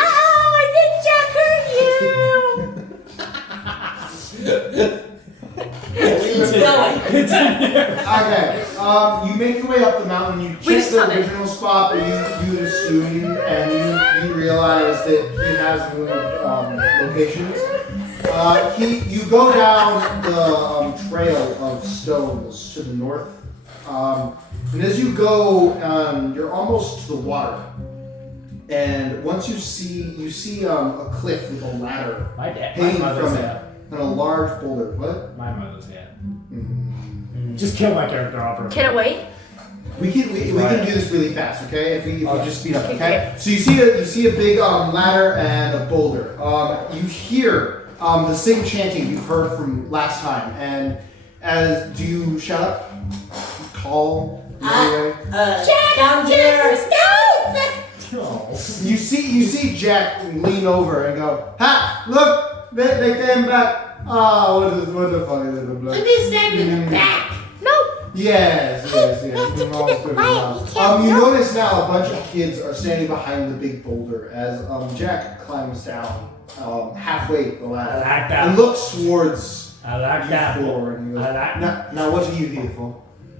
Oh, I think Jack hurt you! Okay, you make your way up the mountain, you check the original spot that you assumed, and you realize that he has moved locations. You go down the trail of stones to the north, and as you go, you're almost to the water. And once you see a cliff with a ladder My hanging mother's from it, dead. and a large boulder. What? My mother's dead. Mhm. Just kill my character off. Can it wait? We can Right. do this really fast, okay? If we Okay. just speed up, Okay, okay? So you see a big ladder and a boulder. You hear the same chanting you've heard from last time, and do you shout up, call? Anyway? Down here! You see Jack lean over and go, ha! Look, they came back. Oh, what the fuck is it? The blood? back. No. Yes. We have to keep it quiet. We can't You go. notice now a bunch of kids are standing behind the big boulder as Jack climbs down halfway the I ladder like and that. looks towards I like that. you forward. And he goes, I like now what are you here for?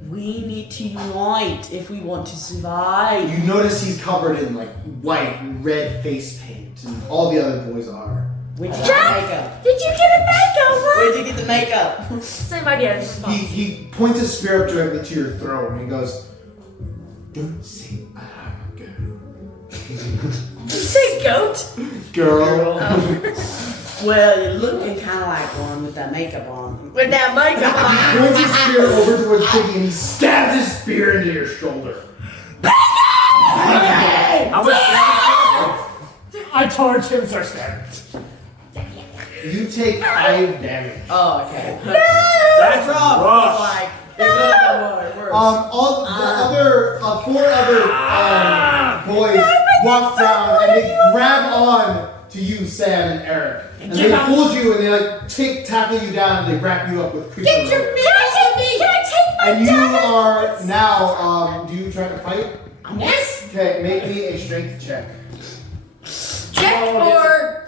We need to unite if we want to survive. You notice he's covered in like white and red face paint, and all the other boys are. Where'd you get Jack! the makeup? Did you get a makeover? Where'd you get the makeup? Same idea. He points his spear up directly to your throat, and he goes, "Don't say I'm a girl." Did you say goat? Girl. Well, you're looking kind of like one with that makeup on. With that makeup He points his spear over towards Piggy and he stabs his spear into your shoulder. I torch him, Sir Stan. You take 5 damage. Oh, okay. That's rough. Like, it's a little bit more worse. All the other 4 other boys walk down and they grab on to you, Sam and Eric, and they hold you and they like tackle you down and they wrap you up with creeper rope. Can I take my And you dagger? are now. Do you try to fight? Yes. Okay, make me a strength check. Check or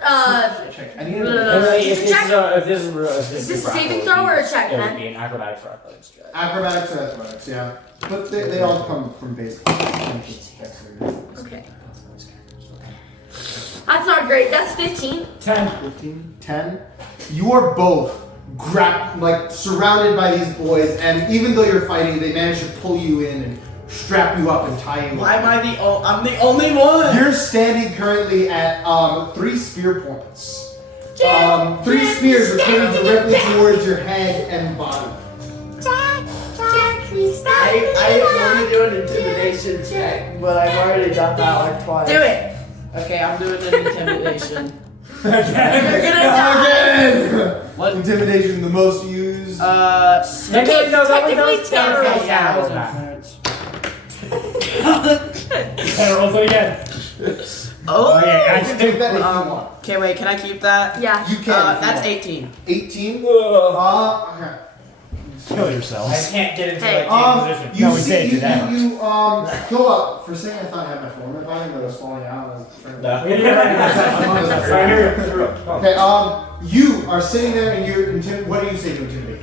Check. I need No, a. no, no. Wait, if check? If Is this a saving throw or a check, It would man? be an acrobatics or athletics check. Acrobatics or athletics, yeah. But they all come from basic. Okay. That's not great. That's 15. 10. 15, 10. You are both surrounded by these boys, and even though you're fighting, they manage to pull you in and strap you up and tie you Why up. am I I'm the only one. You're standing currently at 3 spear points. 3 spears are pointing directly towards your head and body. Jack, please stop. I want to do an intimidation check, but I've already done that like twice. Do it. Okay, I'm doing an intimidation. You're gonna die. Again! What? Intimidation, the most used. Technically, no, that was Technically terrorism. Rolls it again. Oh! You can take that if you want. Okay, wait, can I keep that? Yeah. You can. if you That's want. 18. 18? Okay. Kill yourself. I can't get into Hey. position. You No, we see, saved you, it out. you go up. For a second, I thought I had my phone in my pocket, but it was falling out. I was trying to... Sorry, here we go. Okay, you are sitting there and you're what do you say to intimidate?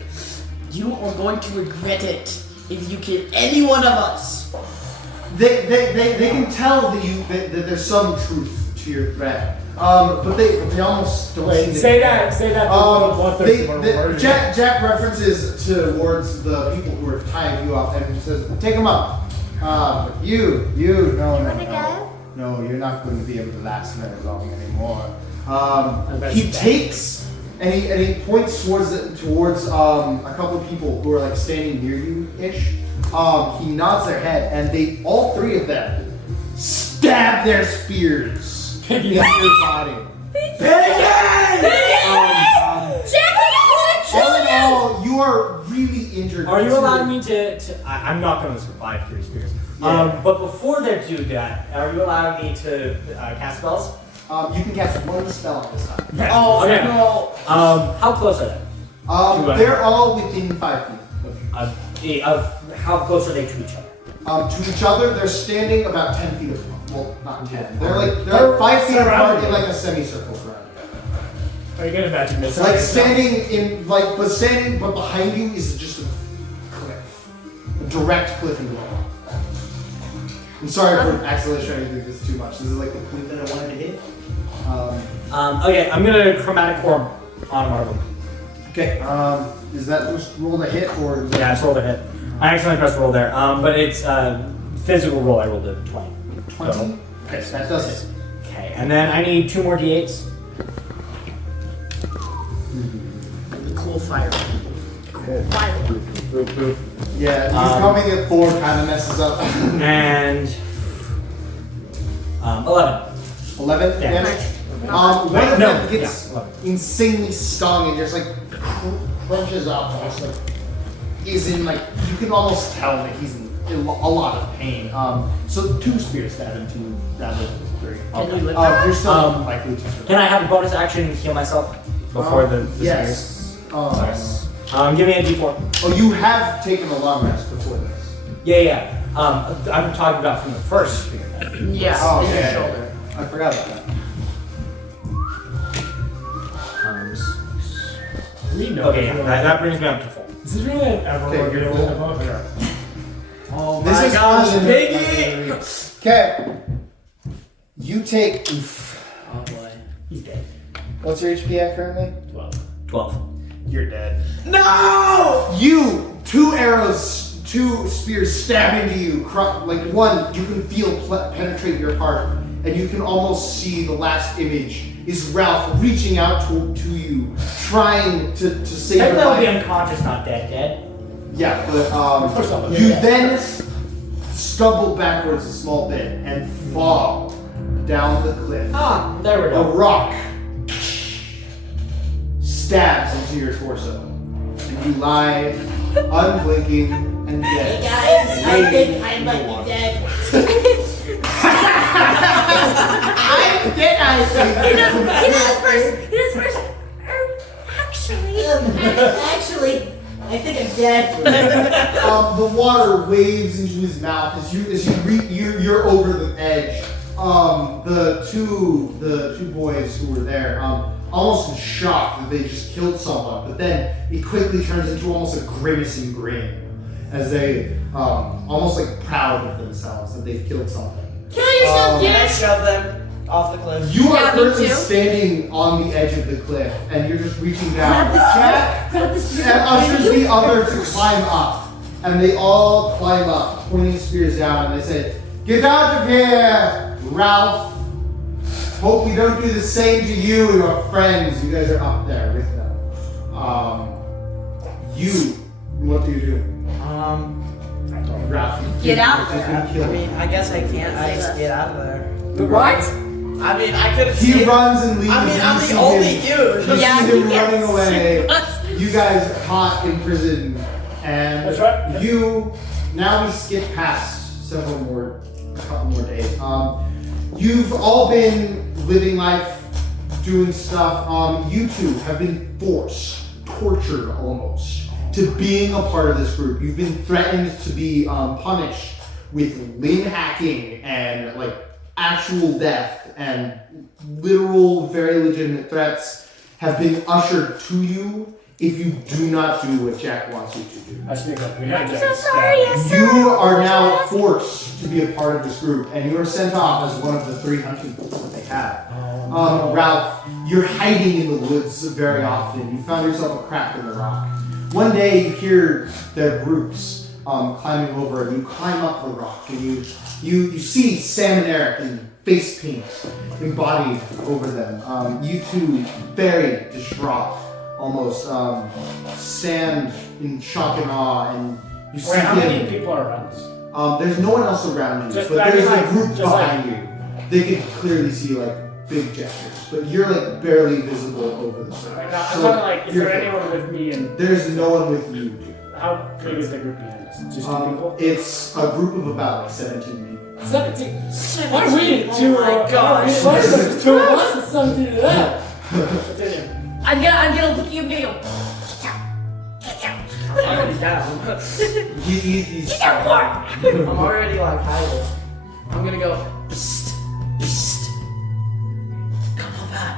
You are going to regret it if you kill any one of us. They can tell that there's some truth to your threat. But they almost don't Wait, seem to say that. Jack references towards the people who are tying you up and says, "Take them up." But you, no, you're not going to be able to last very long anymore. He takes and he points towards a couple of people who are like standing near you ish. He nods their head, and all 3 of them stab their spears into your body. All in all, you are really injured. Are you allowing me to I'm not going to survive 3 spears. But before they do that, are you allowing me to cast spells? You can cast 1 spell at this time. Oh, Okay. no. How close are they? They're all within 5 feet. Of how close are they to each other? To each other, they're standing about 10 feet apart. Well, not 10. They're like 5 feet apart in like a semicircle around you. Are you gonna imagine this? Like standing, but behind you is just a cliff, a direct cliff into the wall. I'm sorry for accidentally trying to do this too much. This is like the point that I wanted to hit. Okay, I'm gonna chromatic orb on one of them. Okay. Is that just roll to hit or? Is Yeah, it's rolled a hit. I accidentally pressed roll there. But it's physical roll. I rolled a 20. 20. Okay, so that does it. Okay, and then I need 2 more d8s. The cool fire. Yeah, he's coming at 4 kind of messes up. And 11. 11 Yeah. damage. One of no, them gets yeah, 11. insanely stung and just like crunches up, almost like is in like you can almost tell that he's in a lot of pain. So 2 spears stab into you rather than 3. Can you lift that? You're still Um, likely to survive. Can I have a bonus action and heal myself before the spears? yes. Give me a d4. Oh, you have taken a long rest before this. Yeah. I'm talking about from the first spear. Yeah, Oh, in your okay. shoulder. I forgot about that. Okay, yeah, that brings me up to 4. Is this really an ever Okay, you're good full. book? Oh This my is gosh, fun. Piggy! Okay. You take. Oof. Oh boy. He's dead. What's your HP at currently? 12. You're dead. No! You 2 spears stab into you. Like one, you can feel penetrate your heart, and you can almost see the last image is Ralph reaching out to you, trying to save your Technically, I'll be life. unconscious, not dead. Yeah, but you then stumble backwards a small bit and fall down the cliff. Ah, there we A go. rock stabs into your torso, and you lie unblinking and Hey dead. guys, I think I might be dead. I'm dead, I think. He does first. Actually, I think I'm dead. The water waves into his mouth as you're over the edge, the two boys who were there, almost in shock that they just killed someone, but then it quickly turns into almost a grimacing grin as they almost like proud of themselves that they've killed something. Kill yourself, Can I yes! shove them off the cliff? You are Yeah, me currently too. standing on the edge of the cliff, and you're just reaching down. Jack Grab the spear. and ushers the other to climb up, and they all climb up, pointing spears down, and they say, "Get out of here, Ralph. Hope we don't do the same to you and your friends." You guys are up there with them. What do you do? Ralph, Get out he's there. been killed. I mean, I guess I can't. I just get out of there. What? I mean, I could have. He runs and leaves. I mean, and I'm you the see only him- dude. You Yeah, see him he running gets away. us. You guys are caught in prison, and That's right. you now we skip past a couple more days. You've all been living life, doing stuff. You two have been forced, tortured almost, to being a part of this group. You've been threatened to be punished with limb hacking and like actual death, and literal, very legitimate threats have been ushered to you if you do not do what Jack wants you to do. I speak up. We had I'm so Jack sorry, stabbed. yes, sir. You are now forced to be a part of this group, and you are sent off as one of the 3 hunting pools that they have. Ralph, you're hiding in the woods very often. You found yourself a crack in the rock. One day you hear their groups climbing over, and you climb up the rock, and you see Sam and Eric in face paint embodied over them. You two, very distraught, almost stand in shock and awe, and you see Wait, how many him. people are around us? There's no one else around you, Just but back there's a behind, group just behind you. They can clearly see like big gestures, but you're like barely visible over the surface. Right now, I'm So talking like, is you're there good. anyone with me and There's no one with you. how big is the group behind us? Just two people? It's a group of about like 17 people. 17. Why are we two? Oh my gosh. Why is there two of us and 17 of them? Continue. I'm gonna look at you and go, I'm already down. He's get more! I'm already like hiding. I'm gonna go. Psst, psst. Come on back.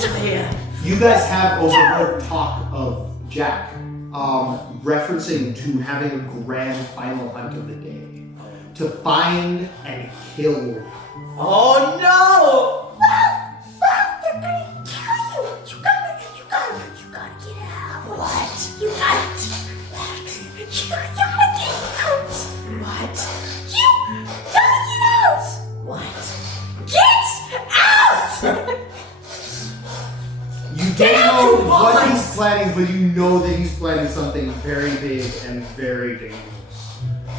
Come here. You guys have overheard talk of Jack referencing to having a grand final hunt of the day. To find and kill. Oh no! They're gonna kill you! You gotta get out! What? You gotta get out! What? You gotta get out! What? Get out! You Get don't out, know you what boys! he's planning, but you know that he's planning something very big and very dangerous.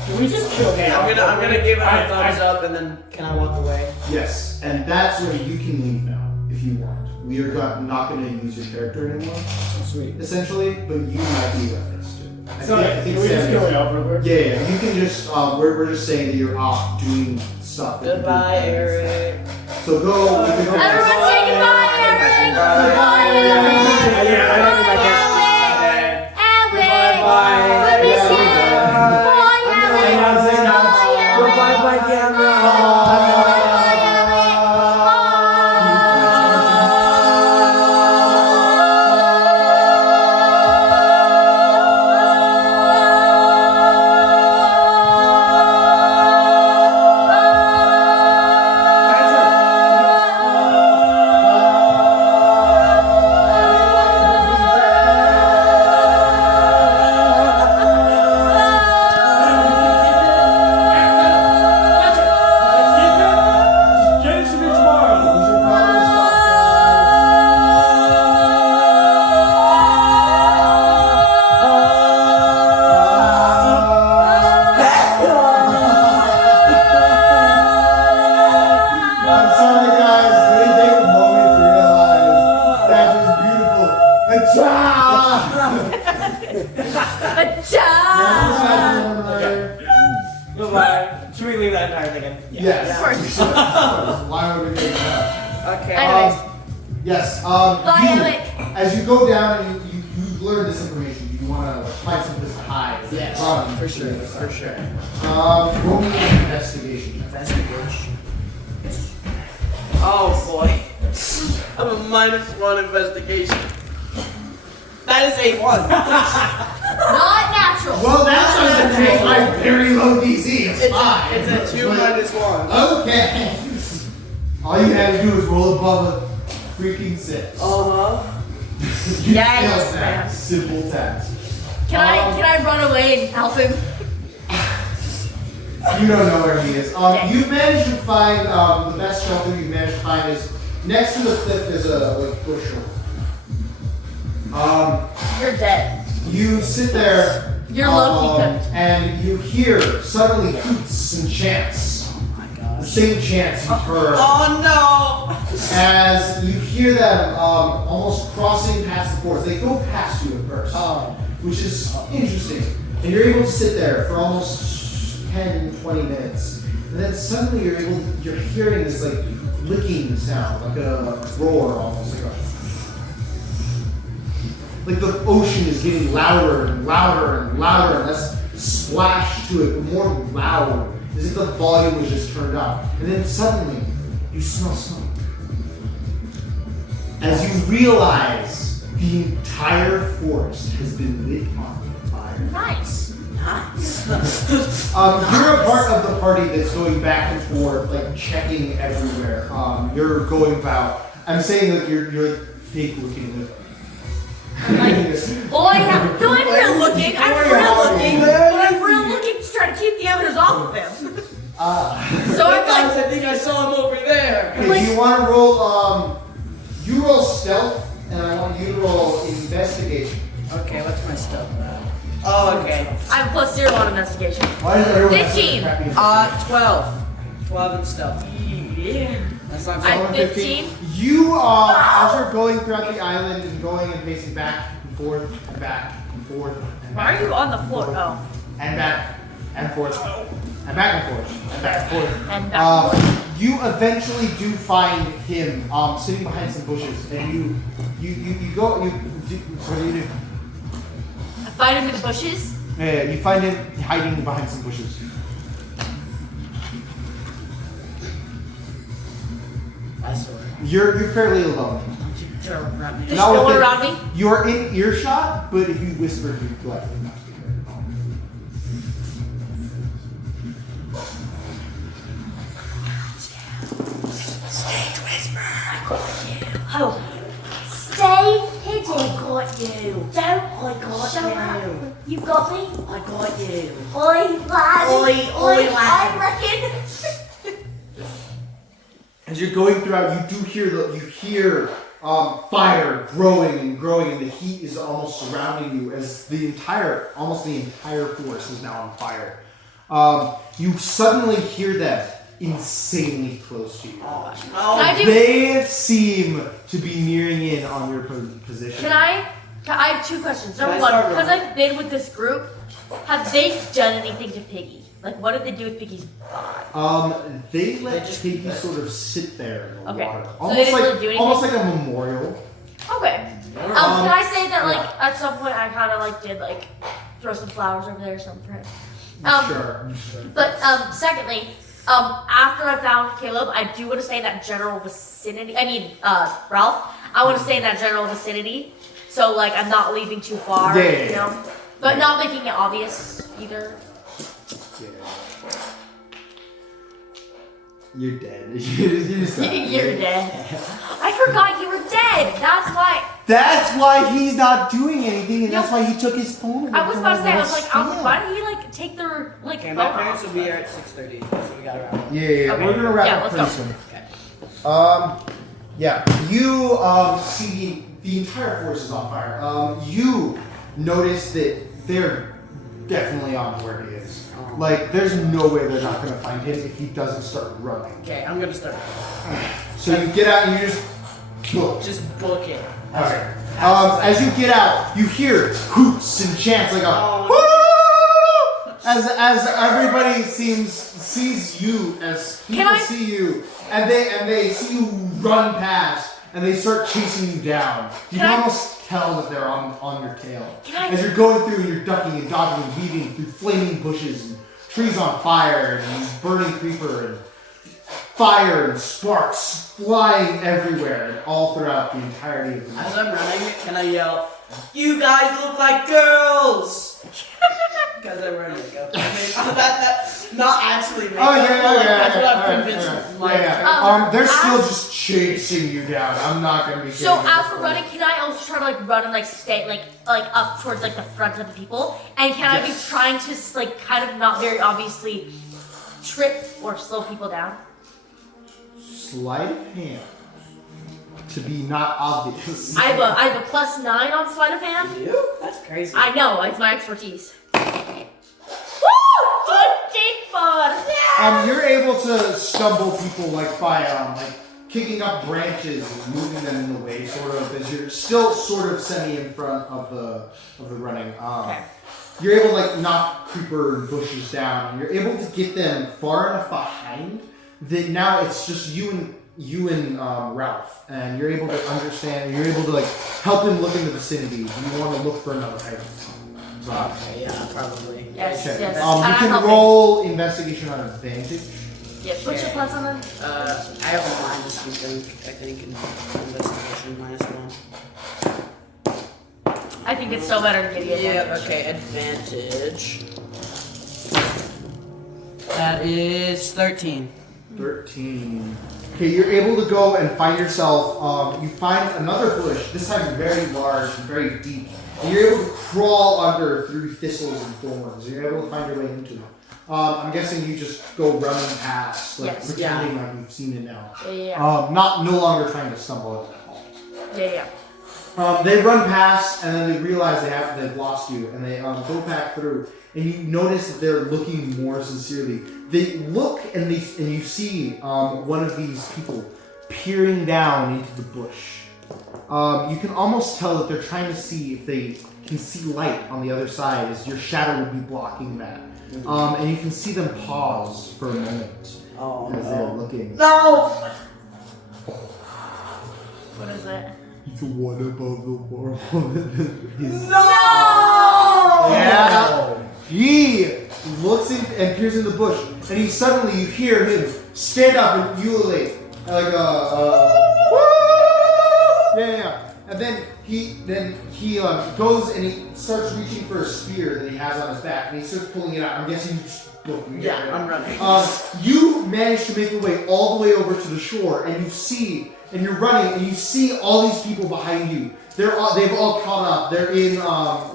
Can we just kill him? I'm gonna give it a I- thumbs up and then can I walk away? Yes, and that's where you can leave now if you want. We are not going to use your character anymore, Sweet. essentially, but you might be referenced to. I So, think can we just Sam kill is. him over? We're- Yeah, you can just. We're just saying that you're off doing stuff. that you Goodbye, do. Eric. So go. You can go Everyone say goodbye, Eric! Goodbye, Eric. Yeah, I don't know my Alec! Alec! Bye. I miss Yeah, you! we're Bye, Alec! Say now. Bye, Alec! Goodbye, bye, camera. Get it to me tomorrow. I'm sorry, guys. Really take a moment to realize that was beautiful. Goodbye. Should we leave that entire thing in? Yes. Of course. Why would we do that? Okay. Anyways. Yes. Bye, you, Alec. As you go down and you've learned this information, you want to find some place to hide. Yes, Run. for sure, for sure. Roll me an investigation. Investigation. Oh boy. I'm a -1 investigation. That is a 1. Not natural. Well, that doesn't take my very low DC. It's It's fine. a 2 -1. Okay. All you had to do was roll above a freaking 6. Uh-huh. You Yes, failed man. that simple task. Can I run away and help him? You don't know where he is. Okay. You've managed to find the best shelter you've managed to find is next to the cliff is a bush shelter. You're dead. You sit there. You're low-key cooked. And you hear suddenly hoots and chants. The same chants you've heard. Oh no! As you hear them almost crossing past the forest. They go past you at first, which is interesting. And you're able to sit there for almost 10, 20 minutes. And then suddenly you're hearing this like licking sound, like a roar almost, like the ocean is getting louder and louder and louder, and less splash to it, but more loud, as if the volume was just turned up. And then suddenly, you smell smoke. As you realize the entire forest has been lit on fire. Nice. You're a part of the party that's going back and forth, like checking everywhere. You're going about. I'm saying that you're fake looking. Well, I'm real looking. I'm real looking. But I'm real looking to try to keep the others off of him. So I'm Guys, like, I think I saw him over there. If you want to roll, you roll stealth, and I want you to roll investigation. Okay, what's my stuff? Oh, okay. I'm +0 on investigation. Why is everyone have such 15. crappy 12. 12 and stuff. Yeah. That's not I'm bad. 15. You, as you're going throughout the island and going and pacing back and forth and back and forth and Why back are you on the floor? Oh. and back and forth and back and forth and back and forth. And back and forth. You eventually do find him sitting behind some bushes, and you go what do you do? I find him in the bushes. Yeah, you find him hiding behind some bushes. I saw it. You're fairly alone. There's Not no one within- around me. You're in earshot, but if you whisper, you'd likely not be heard. Oh. Stay hidden. I got you. Don't. I got you. You got me? I got you. Oi, lad. Oi, lad. I reckon. As you're going throughout, you hear fire growing and growing, and the heat is almost surrounding you as almost the entire forest is now on fire. You suddenly hear them insanely close to you. Can I do? They seem to be nearing in on your position. I have 2 questions. Number Can I one, start because rolling? I've been with this group, have they done anything to Piggy? Like, what did they do with Piggy's body? They let just Piggy keep it. sort of sit there in the Okay. water, So they didn't really do anything? almost like a memorial. Okay. Can I say that, like, at some point I kind of, like, did, like, throw some flowers over there or something for him? Sure. But, secondly, after I found Caleb, I do want to stay in that general vicinity. Ralph, I want to stay in that general vicinity. So, like, I'm not leaving too far, Yeah. you know? But not making it obvious either. Yeah. You're dead. You're just not. You're dead. I forgot you were dead. That's why. That's why he's not doing anything, and that's why he took his phone. I was about to say, I was like, Yeah. why did he, like, take their, like, Okay, phone my parents off? will be here at 6:30, so we gotta wrap. Yeah, Okay. we're gonna wrap Yeah, up let's pretty go. soon. Okay. Yeah, you see the entire forest is on fire. You notice that they're definitely on where he is. Like, there's no way they're not gonna find him if he doesn't start running. Okay, I'm gonna start. So you get out and you just book. Just book it. Alright. As you get out, you hear hoots and chants like a woo! As everybody sees you, as people Can I- see you, and they see you run past, and they start chasing you down. You Can can I- almost tell that they're on your tail. Can I- As you're going through, and you're ducking and dodging and weaving through flaming bushes and trees on fire and burning creeper and fire and sparks flying everywhere and all throughout the entirety of the As night. I'm running, can I yell, "You guys look like girls"? Because I'm running. Not actually. Oh yeah, That's what I've convinced my they're still just chasing you down. I'm not gonna be. So getting as this we're one. running, can I also try to like run and like stay like up towards like the front of the people? And can I be Yes. trying to like kind of not very obviously trip or slow people down? Sleight of hand to be not obvious. I have a +9 on sleight of hand. You? That's crazy. I know, it's my expertise. Woo! 24! You're able to stumble people like by like kicking up branches and moving them in the way, sort of, as you're still sort of semi in front of the running. Okay. You're able to like knock creeper and bushes down, and you're able to get them far enough behind that now it's just you and Ralph, and you're able to understand. You're able to like help him look in the vicinity. You want to look for another item. Okay, yeah, probably. Yes, Okay. yes. You And I'm can helping. roll investigation on advantage. Yes, what's your plus on them? I have a minus something, I think, in investigation, -1. I think it's still better to give you Yeah, advantage. okay, advantage. That is 13. 13. Okay, you're able to go and find yourself, you find another bush, this time very large and very deep, and you're able to crawl under through thistles and thorns, and you're able to find your way into it. I'm guessing you just go running past, like Yes. pretending like you've seen it now. Yeah. No longer trying to stumble into that hall. Yeah. They run past, and then they realize they've lost you, and they go back through, and you notice that they're looking more sincerely. They look, and you see one of these people peering down into the bush. You can almost tell that they're trying to see if they can see light on the other side, as your shadow would be blocking that. And you can see them pause for a moment Oh, as they're looking. No! What is it? It's one above the world. No! Yeah. He looks in and peers in the bush, and you hear him stand up and ululate like yeah. And then he goes and he starts reaching for a spear that he has on his back, and he starts pulling it out. I'm guessing you just book him. Yeah, I'm running. You manage to make your way all the way over to the shore, and you're running, and you see all these people behind you. They've all caught up. They're in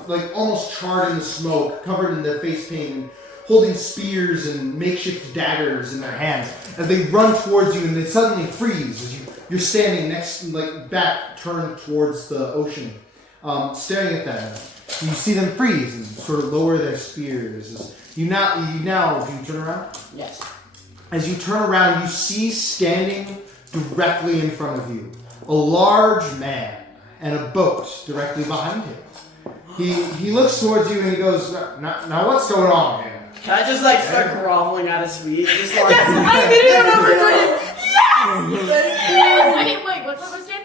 like almost charred in the smoke, covered in their face paint, and holding spears and makeshift daggers in their hands as they run towards you, and they suddenly freeze as you're standing back turned towards the ocean, staring at them. You see them freeze and sort of lower their spears. Do you turn around? Yes. As you turn around, you see standing directly in front of you a large man and a boat directly behind him. He looks towards you and he goes, now what's going on here? Can I just start groveling at his feet? Just like, I didn't remember doing it. Yes! I mean, wait, what's his name?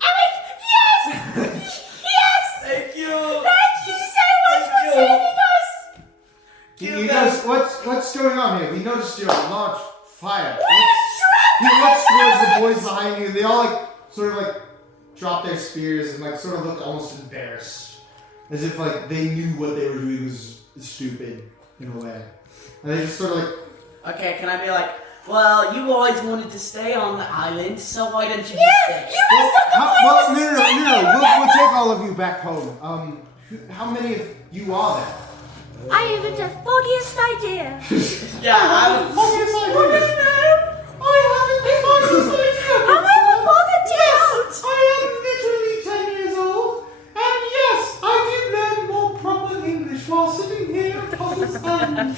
Emmett! Yes! Yes! Thank you! Thank you so much for saving us! He goes, what's going on here? We noticed your large fire. He We're looks towards the trapped! boys behind you, and they all sort of drop their spears and sort of look almost embarrassed. As if they knew what they were doing was stupid in a way. And they just sort of Okay, can I be like, well, you always wanted to stay on the island, so why don't you Yeah, stay? you guys took the well, place no. We'll take all of you back home. How many of you are there? I haven't the foggiest idea. Yeah, I was... How am I bothered out? I am literally 10 years old, and yes, I did learn more proper English while sitting here on this island,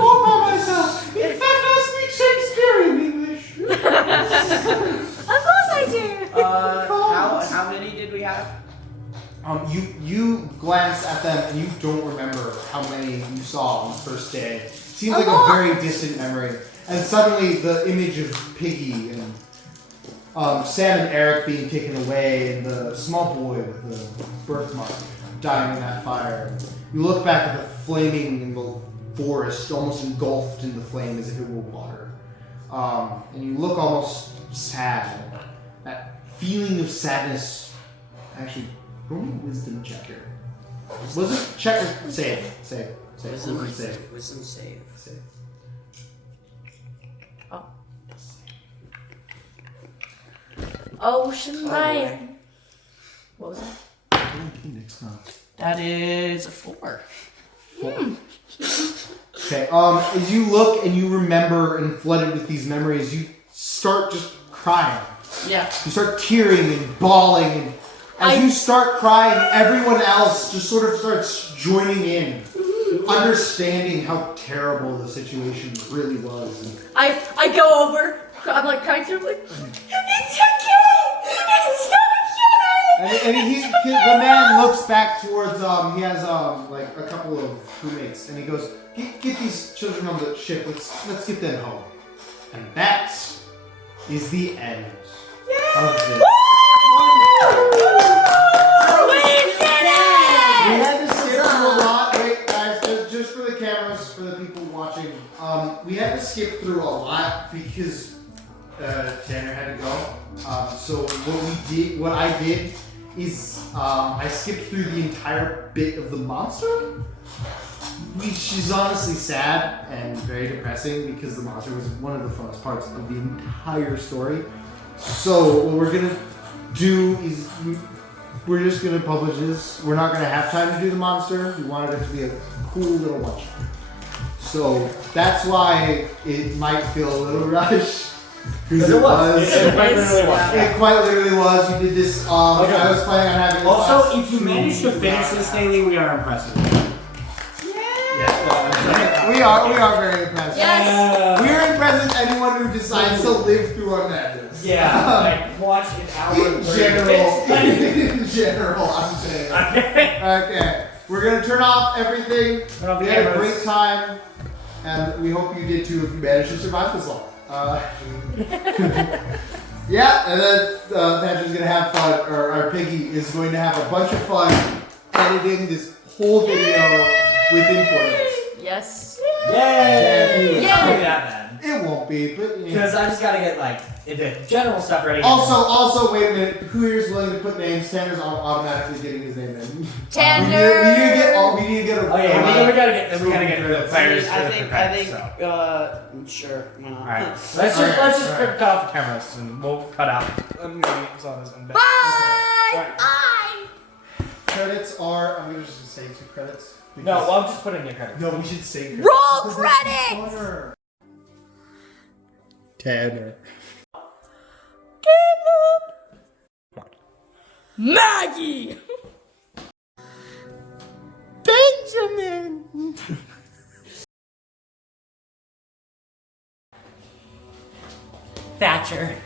all by myself. In fact, I speak Shakespearean English. Of course I do. how many did we have? You glance at them and you don't remember how many you saw on the first day. Seems like lot. a very distant memory. And suddenly the image of Piggy and Sam and Eric being taken away, and the small boy with the birthmark dying in that fire. You look back at the flaming in the forest, almost engulfed in the flame as if it were water. and you look almost sad. That feeling of sadness. Actually, roll me a wisdom check here. Was it check or save? Save. Wisdom Save. Wisdom save. Save. Ocean Lion. What was that? Next time. That is a 4. Okay, as you look and you remember and flooded with these memories, you start just crying. Yeah. You start tearing and bawling, and as you start crying, everyone else just sort of starts joining in, understanding how terrible the situation really was. And I go over. I'm like crying through. Like, it's so cute. It's so cute. And the man looks back towards, he has like a couple of crewmates, and he goes, get these children on the ship, let's get them home. And that is the end of this. We had to skip through a lot. Wait, guys, just for the cameras, for the people watching, we had to skip through a lot because Tanner had to go. So what I did is I skipped through the entire bit of the monster, which is honestly sad and very depressing because the monster was one of the funnest parts of the entire story. So what we're gonna do is we're just gonna publish this. We're not gonna have time to do the monster. We wanted it to be a cool little one. So that's why it might feel a little rushed. Because it was. It quite literally was. It quite literally was. You did this. I was planning on having. Also, if you manage to finish this daily, we are impressed with you. We are very impressed. Yes. We are impressed with anyone who decides to live through our madness. Yeah, like watch an hour. In general, I'm saying. Okay, we're gonna turn off everything. We had a great time, and we hope you did too if you managed to survive this long. Yeah, and then Patrick's gonna have fun, or our Piggy is going to have a bunch of fun editing this whole video within 4 minutes. Yes. Yay! Yay! It's not really that bad. It won't be, but Because I just gotta get like the general stuff ready. Also, wait a minute. Who here is willing to put names? Tanner's automatically getting his name in. Tanner. We need to get a. Oh yeah, we gotta get the players. I think, so. sure. Why not? Alright, let's just cut off the cameras and we'll cut out. Maybe some of this one. Bye. Alright. Bye. Credits are. I'm gonna just say 2 credits. No, well, I'm just putting your credits. No, we should say credits. Roll credits. Tanner. Maggie. Benjamin. Thatcher.